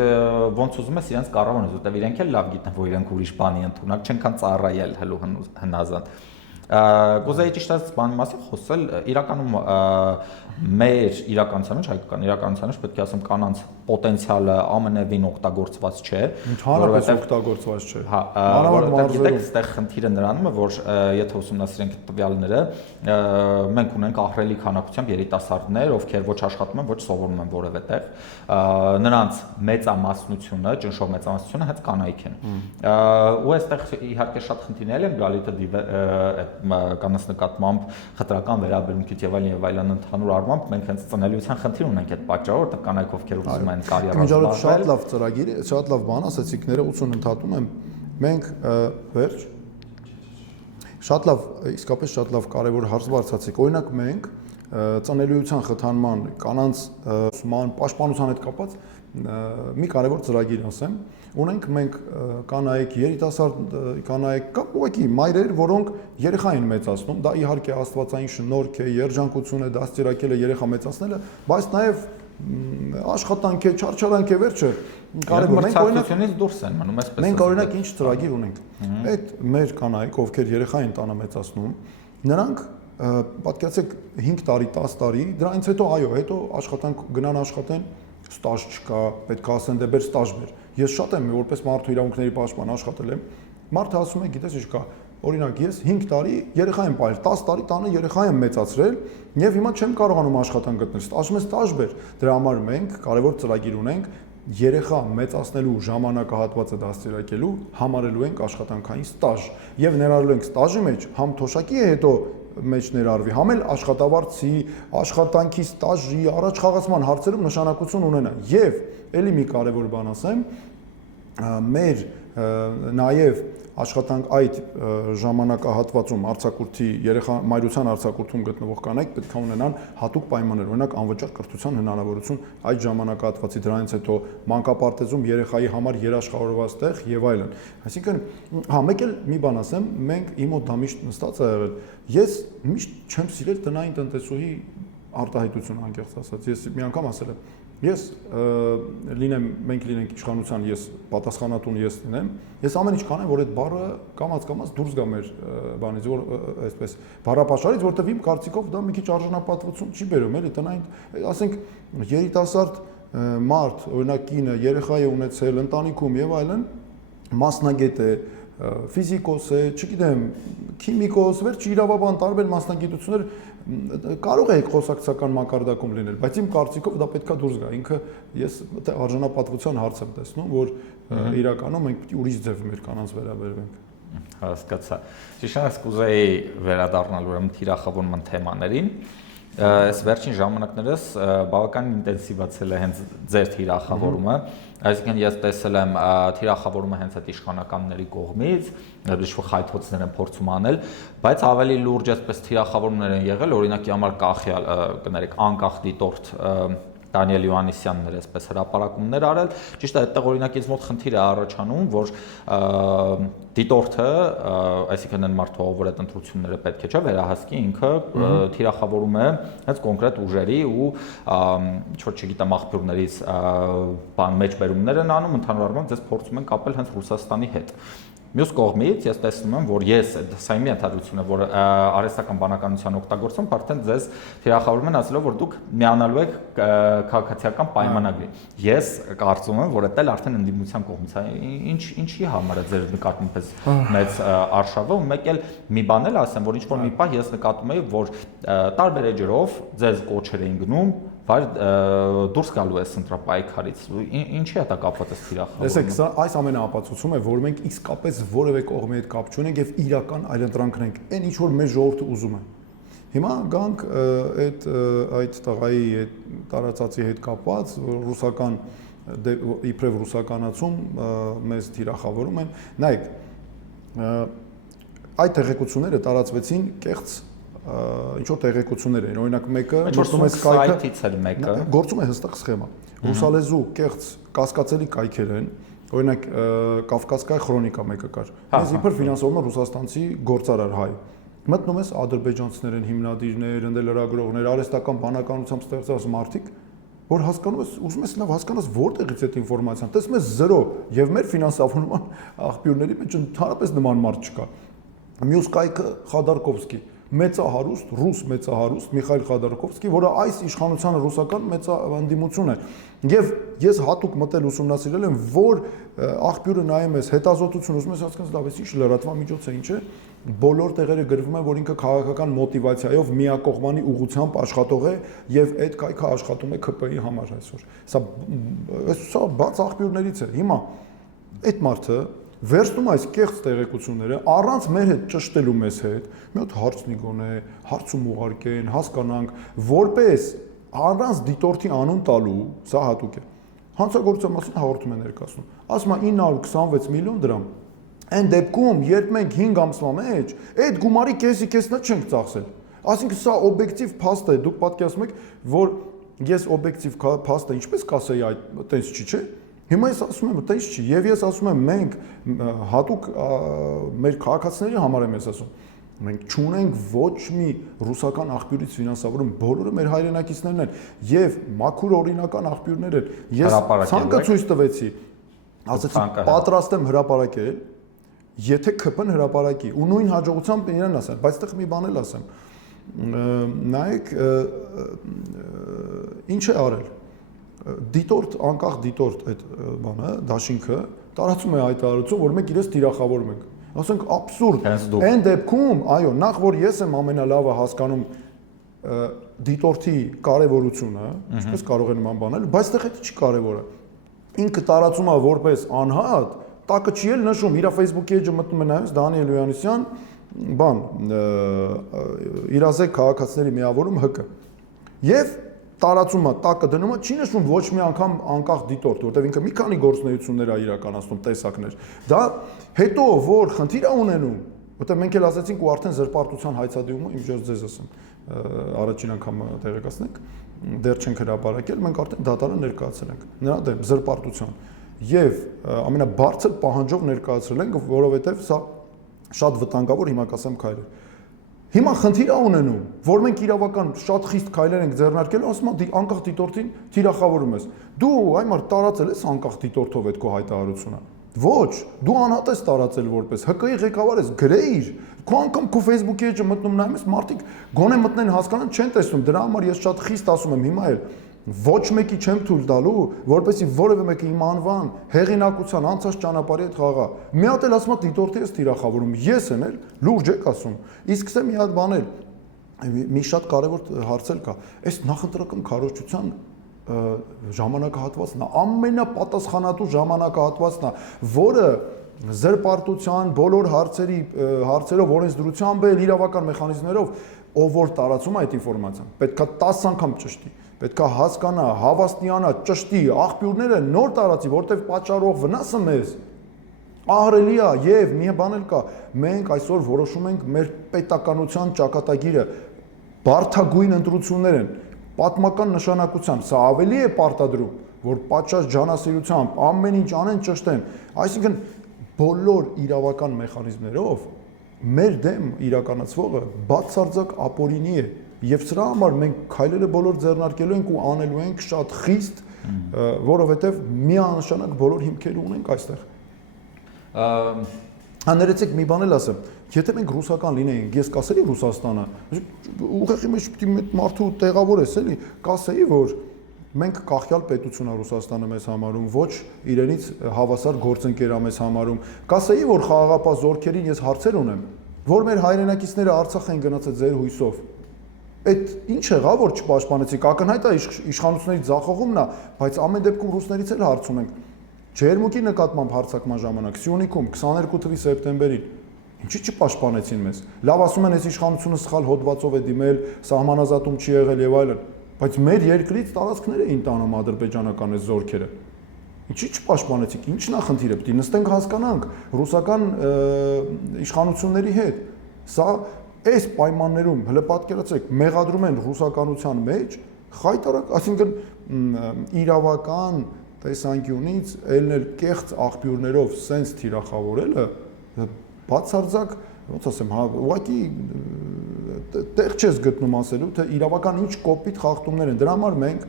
ոնց ուզում ես իրենց կառավարեն, որտեղ իրենք էլ լավ գիտեն, որ իրենք ուրիշ բանի ընդունակ չեն կան ծառայել հելու հնազանդ։ Գոզեի ճիշտ այս բանի մասին խոսել իրականում մեր իրականության մեջ հայկական իրականության մեջ պետք է ասեմ կանանց պոտենցիալը ամենևին օգտագործված չէ, որովհետև օգտագործված չէ։ Որովհետև գիտեք, այստեղ խնդիրը նրանում է, որ եթե ուսումնասիրենք տվյալները, մենք ունենք ահռելի քանակությամբ երիտասարդներ, ովքեր ոչ աշխատում են, ոչ սովորում են որևէ տեղ, նրանց մեծամասնությունը, ճնշող մեծամասնությունը հենց կանայք են։ Ու այստեղ իհարկե շատ խնդիրներ են գալի կանանց նկատմամբ խտրական վերաբերմունքից եւ այլն ընդհանուր առմամբ մենք հենց ծնելիության խնդիր ունենք այդ պատճառով, որտեղ կանայք ովքեր ուզում են կարիերա զբաղվել։ Շատ լավ ծրագիր, շատ լավ բան ասացիք, ներողություն ընդհատում եմ։ Մենք վերջ շատ լավ, իսկապես շատ լավ կարևոր հարց բարձրացիք։ Օրինակ մենք ծնելիության խթանման, կանանց ուսման, պաշտպանության հետ կապված մի կարևոր ծրագիր ասեմ, ունենք մենք կանայք, երիտասարդ կանայք կամ ուղղակի մայրեր, որոնք երեխա են մեծացնում, դա իհարկե աստվածային շնորհք է, երջանկություն է, դաստիարակել է երեխա մեծացնելը, բայց նաև աշխատանք է, չարչարանք է, վերջը կարևոր մենք օրինակությունից դուրս են մնում, այսպես մենք օրինակ ինչ ծրագիր ունենք։ Այդ մեր կանայք, ովքեր երեխա են տանը մեծացնում, նրանք պատկերացեք 5 տարի, 10 տարի, դրանից հետո այո, հետո աշխատանք գնան աշխատեն, ստաժ չկա, պետք է ասեն դե բեր ստաժ բեր։ Ես շատ եմ որպես մարդու իրավունքների պաշտպան աշխատել եմ։ Մարդը ասում է, գիտես ինչ կա, օրինակ ես 5 տարի երեխա եմ պահել, 10 տարի տանը երեխա եմ մեծացրել եւ հիմա չեմ կարողանում աշխատանք գտնել։ Ստաժում եմ ստաժ բեր։ Դրա համար մենք կարևոր ծրագիր ունենք երեխա մեծացնելու ժամանակահատվածը դաստիարակելու համարելու ենք աշխատանքային ստաժ եւ ներառելու ենք ստաժի մեջ համ թոշակի է հետո մեջ ներառվի, համ էլ աշխատավարձի, աշխատանքի ստաժի, առաջխաղացման հարցերում նշանակություն ունենա։ Եվ ելի մի կարևոր բան ասեմ, մեր նաև աշխատանք այդ ժամանակահատվածում արձակուրդի երեխա մայրության արձակուրդում գտնվող կանայք պետք է ունենան հատուկ պայմաններ, օրինակ անվճար կրթության հնարավորություն այդ ժամանակահատվածի դրանից հետո մանկապարտեզում երեխայի համար երաշխավորված տեղ եւ այլն։ Այսինքն, հա, մեկ էլ մի բան ասեմ, մենք իմ մոտ դա միշտ նստած ա եղել։ Ես միշտ չեմ սիրել տնային տնտեսուհի արտահայտություն անկեղծ ասած։ Ես մի անգամ ասել եմ ես լինեմ, մենք լինենք իշխանության, ես պատասխանատուն ես լինեմ, ես ամեն ինչ կանեմ, որ այդ բառը կամաց դուրս գա մեր բանից, որ այսպես բառապաշարից, որտեղ իմ կարծիքով դա մի քիչ արժանապատվություն չի բերում, էլի տնային, ասենք երիտասարդ մարդ, օրինակ կինը, երեխա է ունեցել ընտանիքում եւ այլն, մասնագետ է, ֆիզիկոս է, չգիտեմ, քիմիկոս, վերջ իրավաբան, տարբեր մասնագիտություններ կարող է խոսակցական մակարդակում լինել, բայց իմ կարծիքով դա պետքա դուրս գա։ Ինքը ես արժանապատվության հարց եմ տեսնում, որ իրականում մենք պիտի ուրիշ ձև մեր կանանց վերաբերվենք։ Հասկացա։ Ճիշտ կուզեի վերադառնալ ուրեմն թիրախավորման թեմաներին։ Այս վերջին ժամանակներս բավական ինտենսիվացել է հենց ձեր թիրախավորումը, այսինքն ես տեսել եմ թիրախավորումը հենց այդ իշխանականների կողմից, ինչ-որ խայթոցներ են փորձում անել, բայց ավելի լուրջ այսպես թիրախավորումներ են եղել, օրինակի համար կախյալ, կներեք, անկախ դիտորդ Դանիել Յովհաննիսյանն այսպես հրապարակումներ արել, ճիշտ է, այդտեղ օրինակից մոտ խնդիր է առաջանում, որ դիտորդը, այսինքն այն մարդը, ով այդ ընտրությունները պետք է չէ վերահասկի, ինքը թիրախավորում է հենց կոնկրետ ուժերի ու ինչ-որ չգիտեմ աղբյուրներից բան մեջբերումներ են անում, ընդհանուր առմամբ ձեզ փորձում են կապել հենց Ռուսաստանի հետ։ Մյուս կողմից ես տեսնում եմ, որ ես սա իմ ենթադրությունն է, որ արհեստական բանականության օգտագործում արդեն ձեզ թիրախավորում են ասելով, որ դուք միանալու եք քաղաքացիական պայմանագրի։ Ես կարծում եմ, որ դա արդեն ընդդիմության կողմից է, ինչի համար է ձեր նկատմամբ էս մեծ արշավը, ու մեկ էլ մի բան էլ ասեմ, որ ինչ-որ մի պահ ես նկատում էի, որ տարբեր էջերով ձեզ կոչեր էին գնում, վայր դուրս գալու ես ընտրապայքարից, ինչի է դա կապված այս թիրախավորումը։ Տեսեք, սա այս ամենաապացուցում է, որ մենք իսկապես որևէ կողմի հետ կապ չունենք եւ իրական այլընտրանքներ ենք, այն ինչ որ մեր ժողովուրդը ուզում է։ Հիմա գանք այդ տղայի այդ տարածածի հետ կապված ռուսական իբրև ռուսականացում մեզ թիրախավորում են։ Նայեք, այդ տեղեկությունները տարածվեցին կեղծ ինչ որ տեղեկություններ են, օրինակ մեկը մտնում է Skype-ից էլ մեկը գործում է հստակ սխեմա։ Ռուսալեզու կեղծ կասկածելի կայքեր են, օրինակ Կավկասկայ քրոնիկա մեկը կար։ Ես իբր ֆինանսավորում եմ ռուսաստանցի գործարար հայ։ Մտնում ես ադրբեջանցիներ են, հիմնադիրներ, ընդելերագրողներ, արհեստական բանականությամբ ստեղծած մարդիկ, որ հասկանում ես, ուզում ես լավ հասկանաս որտեղից է այդ ինֆորմացիան։ Տեսնում ես 0 եւ մեր ֆինանսավորման աղբյուրների մեջ ընդհանրապես նման մարդ չկա։ Մյուս կայքը Խադարկովսկի, մեծահարուստ, ռուս մեծահարուստ Միխայել Խադարկովսկի, որը այս իշխանությանը ռուսական մեծանդիմություն է։ Եվ ես հատուկ մտել ուսումնասիրել եմ, որ աղբյուրը նայում ես հետազոտություն, ուզում ես հասկանաս լավ, ինչ լրատվամիջոց է, ինչ է, բոլոր տեղերը գրվում է, որ ինքը քաղաքական մոտիվացիայով միակողմանի ուղղությամբ աշխատող է եւ այդ կայքը աշխատում է ԿՊ-ի համար այսօր։ Սա բաց աղբյուրներից է։ Հիմա այդ մարդը վերցնում այս կեղծ տեղեկությունները առանց մեր հետ ճշտելու մեզ հետ, մի հատ հարցնի գոնե, հարցում ուղարկեն, հասկանանք, որպես առանց դիտորդի անուն տալու, սա հատուկ է։ Հանցագործության մասին հաղորդում է ներկայացնում։ Ասում է 926 միլիոն դրամ։ Այն դեպքում, երբ մենք 5 ամսվա մեջ այդ գումարի կեսնա չենք ծախսել։ Այսինքն սա օբյեկտիվ փաստ է, դուք պատկերացնում եք, որ ես օբյեկտիվ փաստը ինչպես կասեի այդ տենց չի, չէ՞։ Հիմա ես ասում եմ, տենց չի, եւ ես ասում եմ մենք հատուկ մեր քաղաքացիների համար եմ ես ասում։ Մենք չունենք ոչ մի ռուսական աղբյուրից ֆինանսավորում, բոլորը մեր հայրենակիցներն են եւ մաքուր օրինական աղբյուրներ են։ Ես ցանկը ցույց տվեցի, ասացի պատրաստ եմ հրապարակել, եթե ԿՊ-ն հրապարակի ու նույն հաջողությամբ իրեն ասեն, բայց այդտեղ մի բան էլ ասեմ։ Նայեք, ինչ է արել։ Դիտորդ, անկախ դիտորդ այդ բանը, դաշինքը տարածում է հայտարարություն, որ մենք իրենց թիրախավորում ենք։ Ասենք абսուրդ։ Այն դեպքում, այո, նախ որ ես եմ ամենալավը հասկանում դիտորդի կարևորությունը, ինչպես կարող է նման բանել, բայց այդտեղ դա չի կարևորը։ Ինքը տարածում է որպես անհատ, տակը չի էլ նշում, իր Facebook-ի էջը մտնում է նայես Դանիել Հոյանիսյան, բան, իրազեկ քաղաքացիների միավորում ՀԿ։ Եվ տարածումը տակը դնում է, չի նշվում ոչ մի անգամ անկախ դիտորդ, որտեղ ինքը մի քանի գործունեություններ է իրականացնում, տեսակներ։ Դա հետո որ խնդիր է ունենում, որտեղ մենք էլ ասացինք ու արդեն զրպարտության հայցադիմումը, իմիջիայլոց ձեզ ասեմ, առաջին անգամ տեղեկացնենք, դեռ չենք հրապարակել, մենք արդեն դատարան ներկայացրել ենք նրա դեմ զրպարտության եւ ամենաբարձր պահանջով ներկայացրել ենք, որովհետեւ սա շատ վտանգավոր հիմա կասեմ քայլ է։ Հիմա խնդիր է ունենում, որ մենք իրավական շատ խիստ քայլեր ենք ձեռնարկել, ասում եմ անկախ դիտորդին թիրախավորում ես։ Դու այ մարդ տարածել ես անկախ դիտորդով այդ քո հայտարարությունը։ Ոչ, դու անհատ ես տարածել որպես ՀԿ-ի ղեկավար ես, գրեիր։ Քո անգամ քո Facebook-ի էջը մտնում նայում ես, մարդիկ գոնե մտնեն հասկանան, չեն տեսնում։ Դրա համար ես շատ խիստ ասում եմ հիմա էլ ոչ մեկի չեմ թույլ տալու, որպեսզի որևէ մեկը իմ անվան, հեղինակության, անցած ճանապարհի հետ խաղա։ Մի հատ էլ ասում եմ դիտորդի ես թիրախավորում, ես եմ էլ լուրջ եք ասում։ Իսկ սա մի հատ բան էլ մի շատ կարևոր հարց էլ կա։ Այս նախընտրական քարոզչության ժամանակահատվածն է, ամենապատասխանատու ժամանակահատվածն է, որը զրպարտության բոլոր հարցերով օրենսդրությամբ էլ իրավական մեխանիզմներով ով որ տարածում է այդ ինֆորմացիան, պետքա 10 անգամ ճշտի, պետքա հասկանա, հավաստիանա, ճշտի, աղբյուրները նոր տարածի, որտեղ պատճառող վնասը մեզ ահռելի է եւ մի բան էլ կա, մենք այսօր որոշում ենք մեր պետականության ճակատագիրը, բարդագույն ընտրություններ են, պատմական նշանակությամբ, սա ավելի է պարտադրում, որ պատշաճ ջանասիրությամբ ամեն ինչ անեն ճշտեն, այսինքն բոլոր իրավական մեխանիզմներով մեր դեմ իրականացվողը բացարձակ ապօրինի է եւ սրա համար մենք քայլերը բոլոր ձեռնարկելու ենք ու անելու ենք շատ խիստ, որովհետեւ միանշանակ բոլոր հիմքերը ունենք այստեղ։ Աներեցեք մի բան էլ ասեմ, եթե մենք ռուսական լինեինք, ես կասեի Ռուսաստանը, ուղղակի մեջ պիտի մարդու տեղավոր ես էլի, կասեի որ մենք կախյալ պետություն է Ռուսաստանը մեզ համարում, ոչ իրենից հավասար գործընկեր է մեզ համարում, կասեի որ խաղաղապահ զորքերին ես հարցեր ունեմ, որ մեր հայրենակիցները Արցախ են գնացել ձեր հույսով։ Այդ ինչ եղավ որ չպաշտպանեցիք, ակնհայտ է իշխանությունների ձախողումն է, բայց ամեն դեպքում ռուսներից էլ հարց ունենք։ Ջերմուկի նկատմամբ հարձակման ժամանակ Սյունիքում 22 թվականի սեպտեմբերին Ինչի՞ չպաշտպանեցին մեզ։ Լավ ասում են, այս իշխանությունը սխալ հոդվածով է դիմել, սահմանազատում չի եղել եւ այլն, բայց մեր երկրից տարածքներ էին տանում ադրբեջանական այս զորքերը։ Ինչի՞ չպաշտպանեցիք։ Ինչն է խնդիրը։ Պետք է նստենք հասկանանք ռուսական իշխանությունների հետ։ Սա այս պայմաններում հələ պատկերացրեք, մեղադրում են ռուսականության մեջ խայտարակ, այսինքն իրավական տեսանկյունից ելնել կեղծ աղբյուրներով սենց թիրախավորելը բացարձակ, ոնց ասեմ, ուղղակի տեղ չես գտնում ասելու, թե իրավական ինչ կոպիտ խախտումներ են։ Դրա համար մենք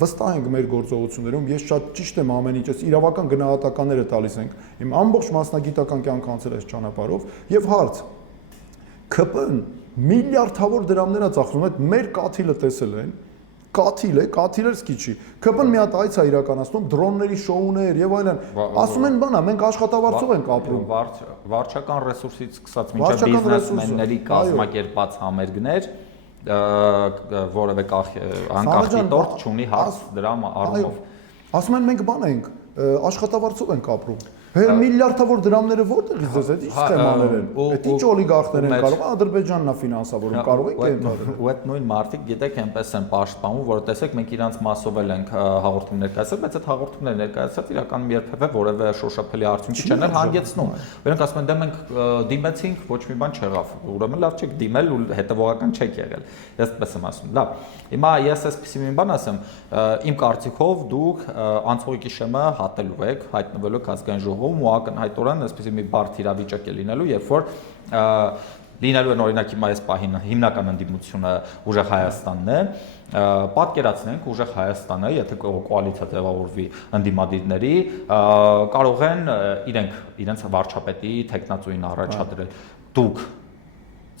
վստահ ենք մեր գործողություններում, ես շատ ճիշտ եմ ամեն ինչից իրավական գնահատականները տալիս ենք։ Իմ ամբողջ մասնագիտական կյանքը անցել այս ճանապարհով եւ հարց ԿՊ-ն միլիարդավոր դրամներ է ծախսում, այդ մեր կաթիլը տեսել են, կաթիլը սկիչի։ ԿՊ-ն մի հատ այց է իրականացնում, դրոնների շոուներ եւ այլն։ Ասում են բանա, մենք աշխատավարձով ենք ապրում։ Վարչական ռեսուրսից սկսած մինչև բիզնեսմենների կազմակերպած համերգներ, որևէ անկախ դիտորդ չունի հարց դրա առումով։ Ասում են մենք բան ենք, աշխատավարձով ենք ապրում։ Միլիարդավոր դրամները որտեղից դες այդ ինչ թեմաներ են։ Այդ ինչ օլիգարխներ են կարող, Ադրբեջանն է ֆինանսավորում, կարող եք ընդհանրել։ Ու այդ նույն մարդիկ գիտեք այնպես են պաշտպանում, որ տեսեք մենք իրանց մասով ենք հաղորդում ներկայացրել, բայց այդ հաղորդումները ներկայացած իրականում երբևէ որևէ շոշափելի արդյունքի չեն հանգեցնում։ Որոնք ասում են դե մենք դիմեցինք, ոչ մի բան չեղավ։ Ուրեմն լավ չեք դիմել ու հետևողական չեք եղել։ Ես այդպես եմ ասում։ Լավ։ Հիմա ես այսպեսի մի բան ասեմ, իմ կարծիքով դուք անցողիկի շեմը հատելու եք, հայտնվելու եք ազգային ժողովում ու ակնհայտորեն այսպեսի մի բարդ իրավիճակ է լինելու, երբ որ լինելու են օրինակ հիմա այս պահին հիմնական ընդդիմությունը ուժեղ Հայաստանն է, պատկերացնենք ուժեղ Հայաստանը, եթե կոալիցիա ձևավորվի ընդդիմադիրների, կարող են իրենց վարչապետի տեխնացուին առաջադրել։ Դուք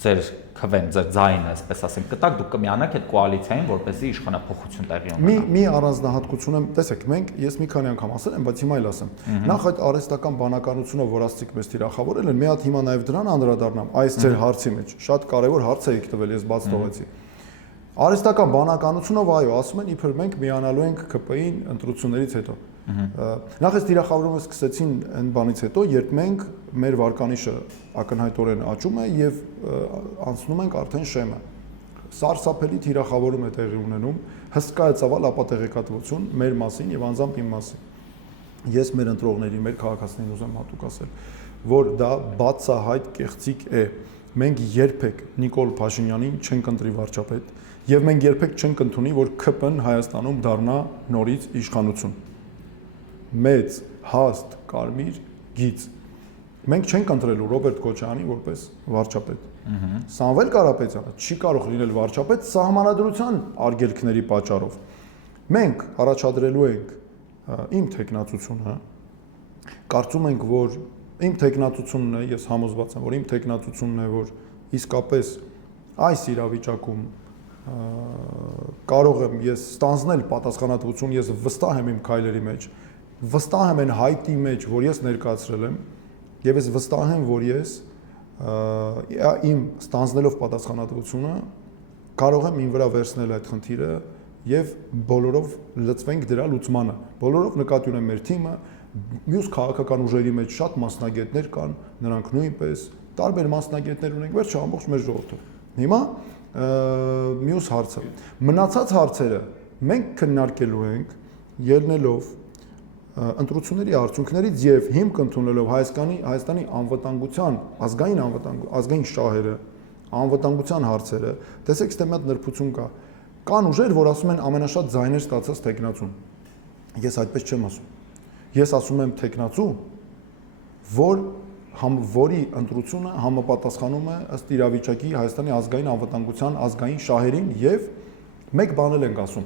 ձեր քվեն, ձեր ձայնը, այսպես ասենք, կտակ դուք կմիանաք այդ կոալիցիային, որպեսզի իշխանափոխություն տեղի ունենա։ Մի առանձնահատկություն եմ, տեսեք, մենք ես մի քանի անգամ ասել եմ, բայց հիմա էլ ասեմ։ Նախ այդ արհեստական բանականությունով, որ ասցիք մեզ թիրախավորել են, մի հատ հիմա նաև դրան անդրադառնամ, այս ձեր հարցի մեջ, շատ կարևոր հարց եք տվել, ես բաց թողեցի։ Արհեստական բանականությունով, այո, ասում են, իբր մենք միանալու ենք ԿՊ-ին ընտրություններից հետո։ Նախ այս թիրախավորումը սկսեցին այն բանից հետո, երբ մենք մեր վարկանիշը ակնհայտորեն աճում է եւ անցնում ենք արդեն շեմը։ Սարսափելի թիրախավորում է տեղի ունենում, հսկա է ծավալ ապատեղեկատվություն մեր մասին եւ անձամբ իմ մասին։ Ես մեր ընտրողների, մեր քաղաքացիներին ուզեմ հատուկ ասել, որ դա բացահայտ կեղծիք է։ Մենք երբեք Նիկոլ Փաշինյանին չենք ընտրի վարչապետ եւ մենք երբեք չենք ընդունի, որ ԿՊ-ն Հայաստանում դառնա նորից իշխանություն։ Մեծ, հաստ, կարմիր գիծ։ Մենք չենք ընտրելու Ռոբերտ Քոչարյանին որպես վարչապետ։ Սամվել Կարապետյանը չի կարող լինել վարչապետ սահմանադրության արգելքների պատճառով։ Մենք առաջադրելու ենք իմ տեխնացությունը, կարծում ենք, որ իմ տեխնացությունն է, ես համոզված եմ, որ իմ տեխնացությունն է, որ իսկապես այս իրավիճակում կարող եմ ես ստանձնել պատասխանատվություն, ես վստահ եմ իմ քայլերի մեջ, վստահ եմ այն հայտի մեջ, որ ես ներկայացրել եմ, եւ ես վստահ եմ, որ ես իմ ստանձնելով պատասխանատվությունը կարող եմ իմ վրա վերցնել այդ խնդիրը եւ բոլորով լծվենք դրա լուծմանը։ Բոլորով նկատի ունեմ մեր թիմը, մյուս քաղաքական ուժերի մեջ շատ մասնագետներ կան, նրանք նույնպես տարբեր մասնագետներ ունենք, վերջը ամբողջ մեր ժողովուրդը։ Հիմա մյուս հարցը։ Մնացած հարցերը մենք քննարկելու ենք ելնելով ընտրությունների արդյունքներից եւ հիմք ընդունելով Հայաստանի անվտանգության, ազգային շահերը, անվտանգության հարցերը, տեսեք, ստե մի հատ նրբություն կա։ Կան ուժեր, որ ասում են ամենաշատ ձայներ ստացած տեխնացուն։ Ես այդպես չեմ ասում։ Ես ասում եմ տեխնացու, որի ընտրությունը համապատասխանում է ըստ իրավիճակի Հայաստանի ազգային անվտանգության ազգային շահերին եւ մեկ բան էլ ենք ասում.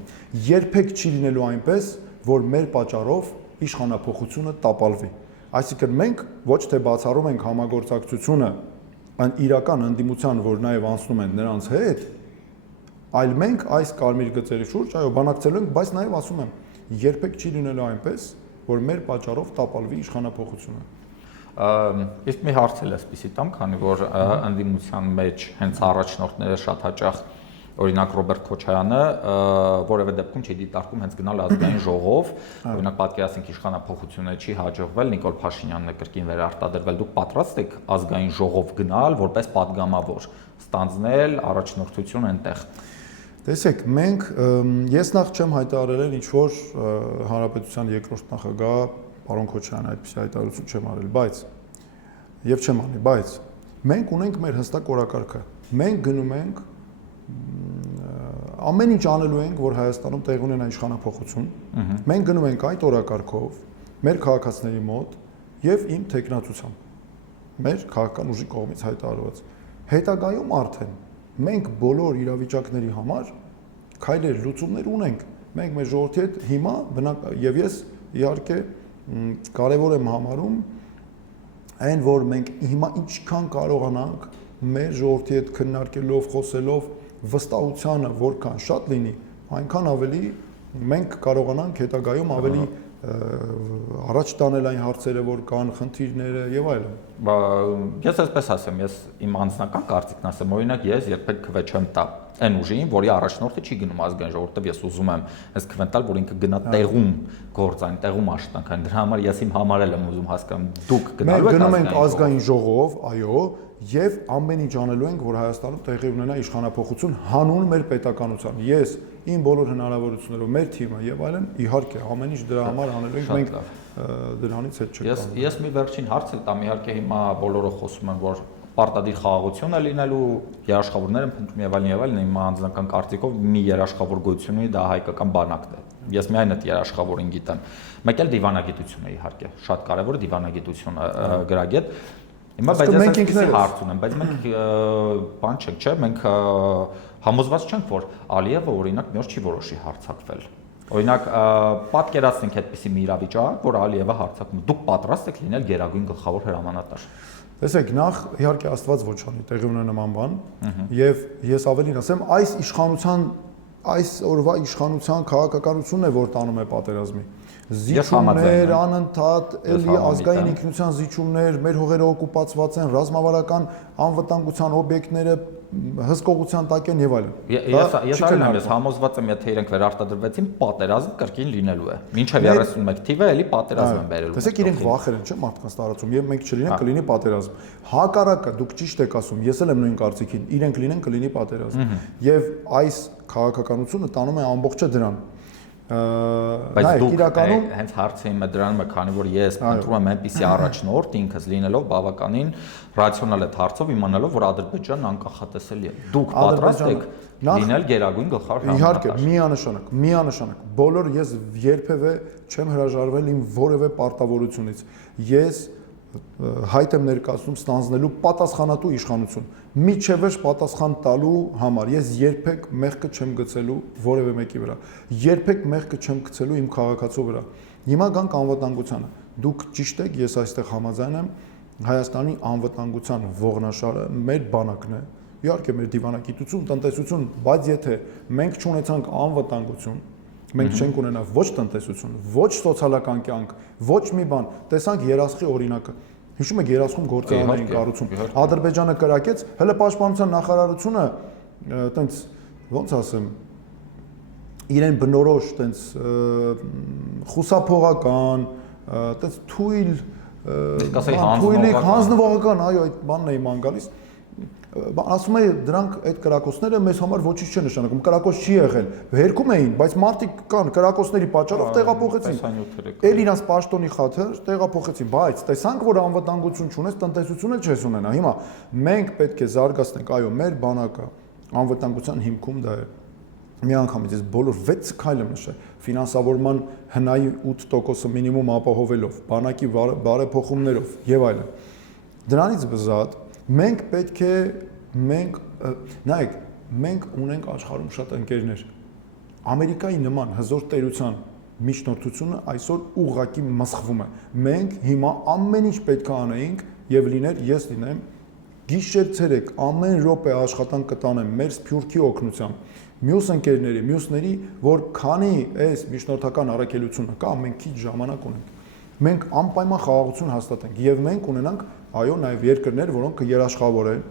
երբեք չի լինելու այնպես, որ մեր պատճառով իշխանափոխությունը տապալվի։ Այսինքն մենք ոչ թե բացառում ենք համագործակցությունը այն իրական ընդդիմության, որ նաև անցնում են նրանց հետ, այլ մենք այս կարմիր գծերի շուրջ, այո, բանակցելու ենք, բայց նաև ասում եմ, երբեք չի լինելու այնպես, որ մեր պատճառով տապալվի իշխանափոխությունը։ Իսկ մի հարց էլ էսպիսի տամ, քանի որ ընդդիմության մեջ հենց առաջնորդները շատ հաճախ Օրինակ Ռոբերտ Քոչարյանը որևէ դեպքում չի դիտարկում հենց գնալ ազգային ժողով, օրինակ պատկերացնենք իշխանափոխությունը չի հաջողվել, Նիկոլ Փաշինյանն է կրկին վերարտադրվել, դուք պատրաստ եք ազգային ժողով գնալ որպես падգամավոր, ստանձնել առաջնորդություն այնտեղ։ Տեսեք, ես նախ չեմ հայտարարել ինչ որ հանրապետության երկրորդ նախագահ պարոն Քոչարյանը այդպիսի հայտարարություն չեմ արել, եւ չեմ անի, բայց մենք ունենք մեր հստակ օրակարգը։ Մենք գնում ենք ամեն ինչ անելու ենք, որ Հայաստանում տեղի ունենա իշխանափոխություն։ Մենք գնում ենք այդ օրակարգով մեր քաղաքացիների մոտ եւ իմ տեխնացությամբ, մեր քաղաքական ուժի կողմից հայտարարված։ Հետագայում արդեն մենք բոլոր իրավիճակների համար քայլեր, լուծումներ ունենք։ Մենք մեր ժողովրդի հետ հիմա եւ ես իհարկե կարևոր եմ համարում այն, որ մենք հիմա ինչքան կարողանանք մեր ժողովրդի հետ քննարկելով, խոսելով վստահությունը որքան շատ լինի, այնքան ավելի մենք կարողանանք հետագայում ավելի առաջ տանել այն հարցերը, որ կան, խնդիրները եւ այլն։ Ես այսպես ասեմ, ես իմ անձնական կարծիքն ասեմ, օրինակ ես երբեք քվե չեմ տա այն ուժին, որի առաջնորդը չի գնում ազգային ժողովրդով, ես ուզում եմ այս քվեն տալ, որ ինքը գնա տեղում գործային, տեղում աշխատանքային։ Դրա համար ես իմ համարել եմ ուզում հասկանամ, դուք գնալու եք գնում ենք ազգային ժողով, այո, եւ ամեն ինչ անելու ենք, որ Հայաստանում տեղի ունենա իշխանափոխություն հանուն մեր պետականության։ Ես իմ բոլոր հնարավորություններով, մեր թիմը եւ այլն, իհարկե, ամեն ինչ դրա համար անելու ենք, մենք դրանից հետ չկան։ Ես մի վերջին հարց էլ տամ, իհարկե հիմա բոլորը խոսում են, որ պարտադիր խաղաղություն է լինելու, երաշխավորներ են փնտրում եւ այլն, իմ անձնական կարծիքով մի երաշխավոր գույություն ունի, դա հայկական բանակն է։ Ես միայն այդ երաշխավորին գիտեմ։ Մեկ էլ դիվանագիտությունը իհարկե, շատ կարեւոր է դիվանագիտությունը գրագետ։ Հիմա բայց ես այսպեսի հարց ունեմ, բայց մենք բան չենք, չէ՞, մենք համոզված չենք, որ Ալիևը օրինակ մի օր չի որոշի հարձակվել։ Օրինակ պատկերացնենք այդպիսի մի իրավիճակ, որ Ալիևը հարձակվում, դուք պատրաստ եք լինել գերագույն գլխավոր հրամանատար։ Տեսեք, նախ իհարկե Աստված ոչ անի, տեղի ունի նման բան, եւ ես ավելին ասեմ, այս օրվա իշխանության քաղաքականությունն է, որ տանում է պատերազմի։ Զիջումներ, անընդհատ, էլի ազգային ինքնության զիջումներ, մեր հողերը օկուպացված են, ռազմավարական անվտանգության օբյեկտները հսկողության տակ են եւ այլն։ Ես այլն եմ, համոզված եմ, եթե իրենք վերարտադրվեցին, պատերազմ կրկին լինելու է։ Մինչև 31 թիվը էլի պատերազմ են բերելու։ Տեսեք, իրենք վախեր են, չէ՞, մարդկանց տարածում, եւ մենք չլինենք, կլինի պատերազմ։ Հակառակը, դուք ճիշտ եք ասում, ես էլ եմ նույն կարծիքին, իրենք լինեն, կլինի պատերազմ։ Եվ այս քաղաքականությունը տանում է ամբողջը դրան։ Բայց դուք իրականում հենց հարցը իմը դրանում է, քանի որ ես ընտրում եմ այնպիսի առաջնորդ ինքս լինելով բավականին ռացիոնալ այդ հարցով իմանալով, որ Ադրբեջանն անկախատեսելի է։ Դուք պատրաստ եք լինել գերագույն գլխավոր հրամանատար։ Իհարկե, միանշանակ։ Բոլոր ես երբևէ չեմ հրաժարվել իմ որևէ պարտավորությունից։ Ես հայտ եմ ներկայացնում ստանձնելու պատասխանատու իշխանություն։ Միջևերջ պատասխան տալու համար ես երբեք մեղքը չեմ գցելու որևէ մեկի վրա։ Երբեք մեղքը չեմ գցելու իմ քաղաքացու վրա։ Հիմա գանք անվտանգությանը։ Դուք ճիշտ եք, ես այստեղ համաձայն եմ, Հայաստանի անվտանգության ողնաշարը մեր բանակն է։ Իհարկե մեր դիվանագիտություն, տնտեսություն, բայց եթե մենք չունեցանք անվտանգություն, մենք չենք ունենա ոչ տնտեսություն, ոչ սոցիալական կյանք, ոչ մի բան։ Տեսանք Երասխի օրինակը։ Հիշում եք Երասխում գործարանային կառուցում։ Ադրբեջանը կրակեց, հələ պաշտպանության նախարարությունը տենց ոնց ասեմ, իրեն բնորոշ տենց խուսափողական, տենց թույլ հանձնվողական, այո, այդ բանն է իման գալիս։ Ասում է դրանք այդ կրակոցները մեզ համար ոչինչ չեն նշանակում, կրակոց չի եղել, հերքում էին, բայց մարդիկ կան, կրակոցների պատճառով տեղափոխեցին, էլ իրանց պաշտոնի խաթր տեղափոխեցին, բայց տեսանք, որ անվտանգություն չունես, տնտեսություն էլ չես ունենա, հիմա մենք պետք է զարգացնենք, այո, մեր բանակը անվտանգության հիմքում դա է, մի անգամից ես բոլոր 6 քայլ եմ նշել, ֆինանսավորման հնայի 8%-ը մինիմում ապահովելով, բանակի բարեփոխումներով եւ այլն, դրանից բզատ մենք պետք է նայեք, մենք ունենք աշխարհում շատ ընկերներ։ Ամերիկայի նման հզոր տերության միջնորդությունը այսօր ուղղակի մսխվում է։ Մենք հիմա ամեն ինչ պետք է անեինք եւ լիներ, ես լինեմ, գիշեր ցերեկ ամեն րոպե աշխատանք կտանեմ մեր սփյուռքի օգնությամբ։ Մյուս ընկերների, մյուսների, որ քանի այս միջնորդական առաքելությունը կա, մենք քիչ ժամանակ ունենք։ Մենք անպայման խաղաղություն հաստատենք եւ մենք ունենանք այո նաեւ երկրներ, որոնք երաշխավոր են,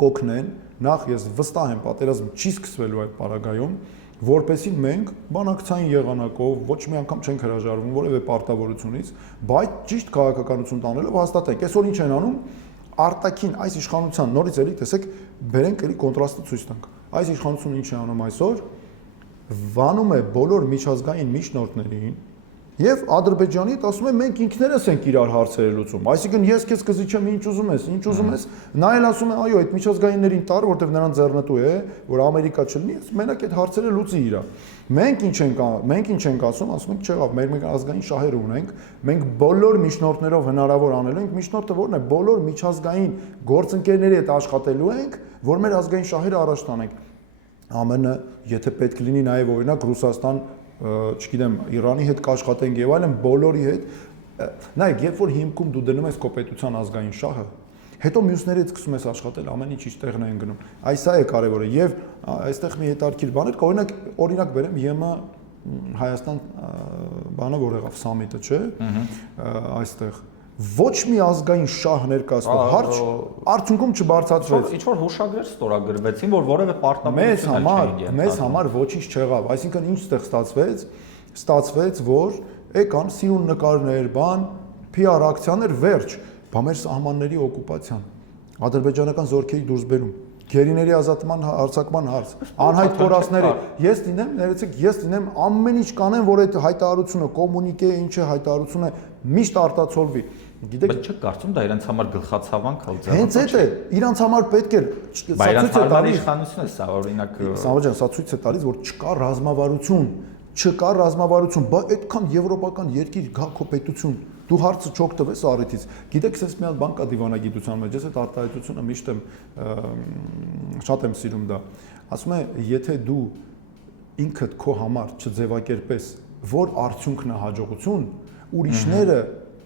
կօգնեն նախ ես վստահ եմ պատերազմը չի սկսվելու այդ պարագայում, որպեսզի մենք բանակցային եղանակով ոչ մի անգամ չենք հրաժարվում որևէ պարտավորությունից, բայց ճիշտ քաղաքականություն տանելով հաստատենք։ Այսօր ինչ են անում արտաքին այս իշխանության նորից էլի տեսեք բերենք էլի կոնտրաստը ցույց տանք։ Այս իշխանությունը ինչ է անում այսօր վանում է բոլոր միջազգային միջնորդներին եւ Ադրբեջանի հետ ասում է մենք ինքներս ենք իրար հարցերը լուծում։ Այսինքն ես քեզ կզիջեմ ինչ ուզում ես, նա էլ ասում է այո, այդ միջազգայիններին տար, որտեղ նրան ձեռնտու է, որ Ամերիկա չլինի, մենակ այդ հարցերը լուծի իրա։ Մենք ինչ ենք ասում ենք չեղավ, մեր ազգային շահեր ունենք, մենք բոլոր միջնորդներով հնարավոր անելու ենք, միջնորդը որն է, բոլոր միջազգային գործընկերների հետ աշխատելու ենք, որ մեր ազգային շահերը առաջ տանենք։ ԱՄՆ, եթե պետք լինի նաև օրինակ Ռուսաստան, չգիտեմ, Իրանի հետ կաշխատենք եւ այլն, բոլորի հետ։ Նայեք, երբ որ հիմքում դու դնում ես քո պետության ազգային շահը, հետո մյուսների հետ սկսում ես աշխատել, ամեն ինչ իր տեղն է ընկնում։ Այս է կարևորը եւ այստեղ մի հետաքրքիր բան է, օրինակ բերեմ ԵՄ Հայաստան բանը որ եղավ սամիտը, չէ՞։ Այստեղ ոչ մի ազգային շահ ներկայացնող հարց արդյունքում չբարձրացվեց։ Ինչ որ հուշագրեր ստորագրվեցին, որ որևէ պարտավորություն չէին։ Մեզ համար ոչինչ չեղավ, այսինքն ինչ ստեղ ստացվեց, որ եկան սիրուն նկարներ, բան, PR ակցիաներ, վերջ, բա մեր սահմանների օկուպացիան, ադրբեջանական զորքերի դուրսբերում, գերիների ազատման հարձակման հարց, անհայտ կորածները, ես լինեմ ամեն ինչ կանեմ, որ այդ հայտարարությունը, կոմունիկե ինչ է հայտարարությունը միշտ արտացոլվի։ Գիտեք, բայց չկարծում դա իրենց համար գլխացավանք հալ ձեռնտու։ Հենց այդ է, իրանց համար պետք է իշխանությունը սա օրինակ Սամոջան, սա ցույց է տալիս, որ չկա ռազմավարություն, բա այդքան եվրոպական երկիր գա քո պետություն, դու հարցը չօգտվես առիթից։ Գիտեք, ես մի հատ բան կա դիվանագիտության մեջ, ես այդ արտահայտությունը միշտ շատ եմ սիրում դա։ Ասում է, եթե դու ինքդ քո համար չձևակերպես, որ արդյունքն է հաջողություն, ուրիշները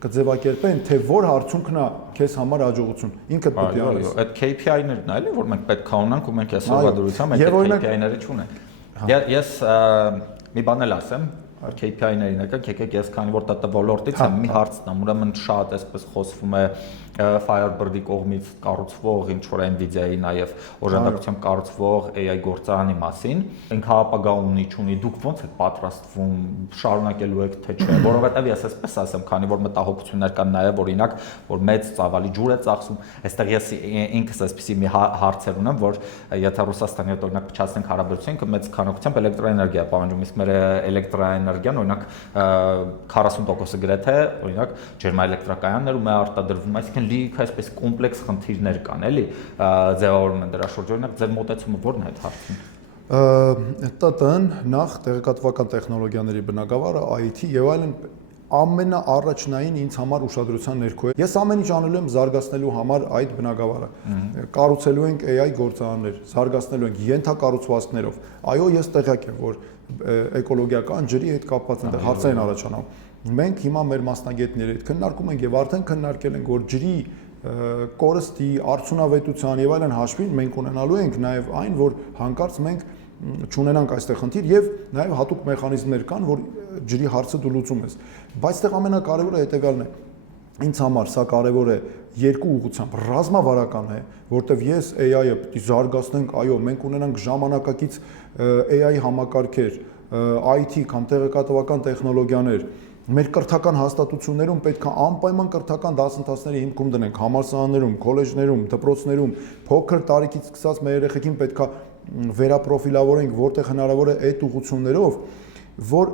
կձևակերպեն, թե որ արդյունքն է քեզ համար հաջողություն։ Ինքդ պետք է արես։ Այդ KPI-ներն է, էլի, որ մենք պետք է ունենանք ու մենք այսօրվա դրությամբ մենք այդ KPI-ները չունենք։ Ես մի բան էլ ասեմ, KPI-ներին եկեք, ես քանի որ դա ոլորտից եմ, մի հարցն եմ, ուրեմն շատ այսպես խոսվում է Firebird-ի կողմից կառուցվող ինչ որ Nvidia-ի նաև օժանդակությամբ կառուցվող AI գործարանի մասին, ինքը ապագա ունի, չունի, դուք ո՞նց եք պատրաստվում, շարունակելու եք թե չէ, որովհետև ես այսպես ասեմ, քանի որ մտահոգություններ կան նաև օրինակ, որ մեծ ծավալի ջուր է ծախսում, այստեղ ես ինքս այսպեսի մի հարցեր ունեմ, որ եթե Ռուսաստանի հետ օրինակ փչացնենք հարաբերություն, ինքը մեծ քանակությամբ էլեկտրոէներգիա է պահանջում, իսկ մեր էլեկտրոէներգիան օրինակ 40%-ը գրեթե օրինակ ջերմաէլեկտրակայաններում է արտադրվում, այսինքն լիք այսպես կոմպլեքս խնդիրներ կան, էլի, ձևավորում են դրա շուրջ, օրինակ ձեր մոտեցումը ո՞րն է այդ հարցում։ ՏՏ-ն նախ տեղեկատվական տեխնոլոգիաների բնագավառը, IT եւ այլն ամենաառաջնային ինձ համար ուշադրության ներքո է։ Ես ամեն ինչ անելու եմ զարգացնելու համար այդ բնագավառը։ Կառուցելու ենք AI գործարաններ, զարգացնելու ենք ենթակառուցվածքներով։ Այո, ես տեղյակ եմ, որ էկոլոգիական ջրի հետ կապված այնտեղ հարցեր են առաջանում։ Մենք հիմա մեր մասնագետների հետ քննարկում ենք եւ արդեն քննարկել ենք, որ ջրի կորստի, արդյունավետության եւ այլն հաշվին մենք ունենալու ենք նաեւ այն, որ հանկարծ մենք չունենանք այստեղ խնդիր եւ նաեւ հատուկ մեխանիզմներ կան, որ ջրի հարցը դու լուծում ես։ Բայց այդտեղ ամենակարևորը հետեւյալն է։ Ինձ համար սա կարևոր է երկու ուղղությամբ, ռազմավարական է, որտեվ ես AI-ը պիտի զարգացնենք, այո, մենք ունենանք ժամանակակից AI համակարգեր, IT կամ տեղեկատվական տեխնոլոգիաներ, մեր կրթական հաստատություններում պետք է անպայման կրթական դասընթացների հիմքում դնենք, համալսարաններում, քոլեջներում, դպրոցներում, փոքր տարիքից սկսած մեր երեխեքին պետք է վերապրոֆիլավորենք, որտեղ հնարավոր է այդ ուղղություններով, որ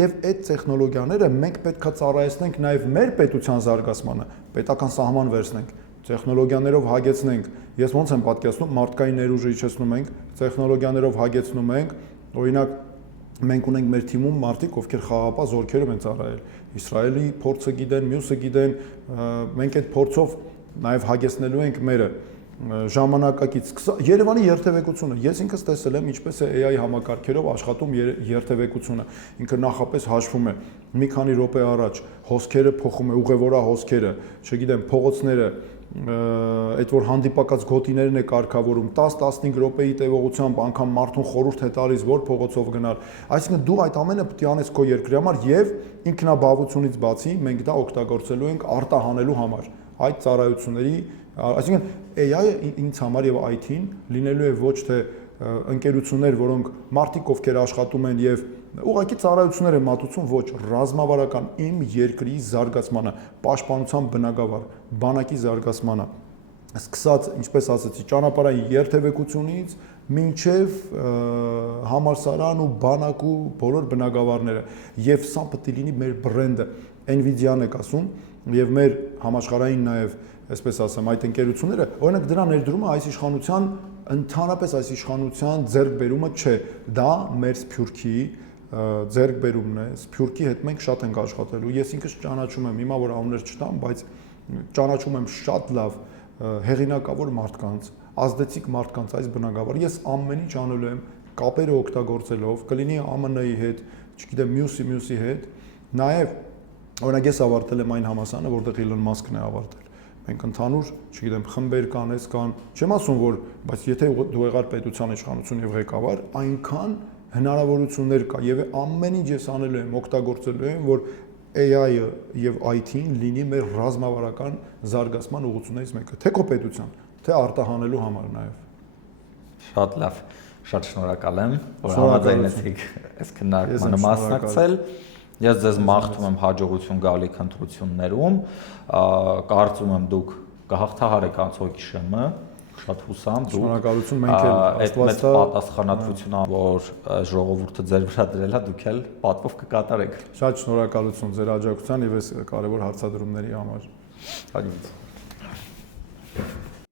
եւ այդ տեխնոլոգիաները մենք պետք է ծառայեցնենք նաեւ մեր պետության զարգացմանը, պետական սահման վերցնենք, տեխնոլոգիաներով հագեցնենք։ Ես ոնց եմ պատկերացնում, մարդկային ներուժը իջեցնում ենք, տեխնոլոգիաներով հագեցնում ենք, օրինակ մենք ունենք մեր թիմում մարդիկ, ովքեր խաղապահ զորքերով են ծառայել, Իսրայելի փորձը գիտեն, մյուսը գիտեն, մենք այդ փորձով նաեւ հագեցնելու ենք մերը ժամանակակից Երևանի երթևեկությունը ես ինքս տեսել եմ ինչպես է AI համակարգերով աշխատում երթևեկությունը ինքը նախապես հաշվում է մի քանի րոպե առաջ հոսքերը փոխում է ուղևորա հոսքերը չգիտեմ փողոցները այդ որ հանդիպակաց գոտիներն է կարգավորում 10-15 րոպեի տևողությամբ անգամ մարդուն խորհուրդ է տալիս որ փողոցով գնալ, այսինքն դու այդ ամենը պետք է անես քո երկրի համար եւ ինքնաբավությունից բացի մենք դա օգտագործելու ենք արտահանելու համար այդ ծառայությունների, այսինքն AI-ը ինձ համար եւ IT-ին լինելու է ոչ թե ընկերություններ, որոնք մարդիկ ովքեր աշխատում են եւ ուղղակի ծառայություններ են մատուցում, ոչ ռազմավարական իմ երկրի զարգացմանը, պաշտպանության բնագավառ, բանակի զարգացմանը, սկսած, ինչպես ասացի, ճանապարհային երթևեկությունից մինչև համալսարան ու բանակ ու բոլոր բնագավառները, եւ սա պետք է լինի մեր բրենդը, Nvidia-ն է ասում, եւ մեր համաշխարհային նաեւ, այսպես ասեմ, այդ ընկերությունները, օրինակ դրա ներդրումը այս իշխանության ընդհանրապես այս իշխանության ձեռքբերումը չէ, դա մեր Սփյուռքի ձեռքբերումն է, Սփյուռքի հետ մենք շատ ենք աշխատելու, ես ինքս ճանաչում եմ, հիմա որ անուններ չտամ, բայց ճանաչում եմ շատ լավ հեղինակավոր մարդկանց, ազդեցիկ մարդկանց այս բնագավառ, ես ամեն ինչ անելու եմ կապերը օգտագործելով, կլինի ԱՄՆ-ի հետ, չգիտեմ, մյուսի հետ, նաեւ օրինակ ես ավարտել եմ այն համալսարանը, որտեղ Elon Musk-ն է ավարտել։ Մենք ընդհանուր, չգիտեմ, խմբեր կան, չեմ ասում, որ, բայց եթե դու եղար պետության իշխանություն եւ ղեկավար, այնքան հնարավորություններ կա եւ ամեն ինչ ես անելու եմ, օգտագործելու եմ, որ AI-ը եւ IT-ն լինի մեր ռազմավարական զարգացման ուղղություններից մեկը, թե քո պետության, թե արտահանելու համար նաեւ։ Շատ լավ, շատ շնորհակալ եմ, որ համաձայնեցիք այս քննարկմանը մասնակցել։ Ես ձեզ մաղթում եմ հաջողություն գալիք ընտրություններում, կարծում եմ դուք կհաղթահարեք անցողի շեմը, շատ հուսամ դուք։ Շնորհակալություն, մենք էլ այդ մեծ պատասխանատվությունը, որ ժողովուրդը ձեր վրա դրել է, դուք էլ պատվով կկատարեք։ Շատ շնորհակալություն ձեր աջակցության եւ այս կարևոր հարցադրումների համար։ Հաջողություն։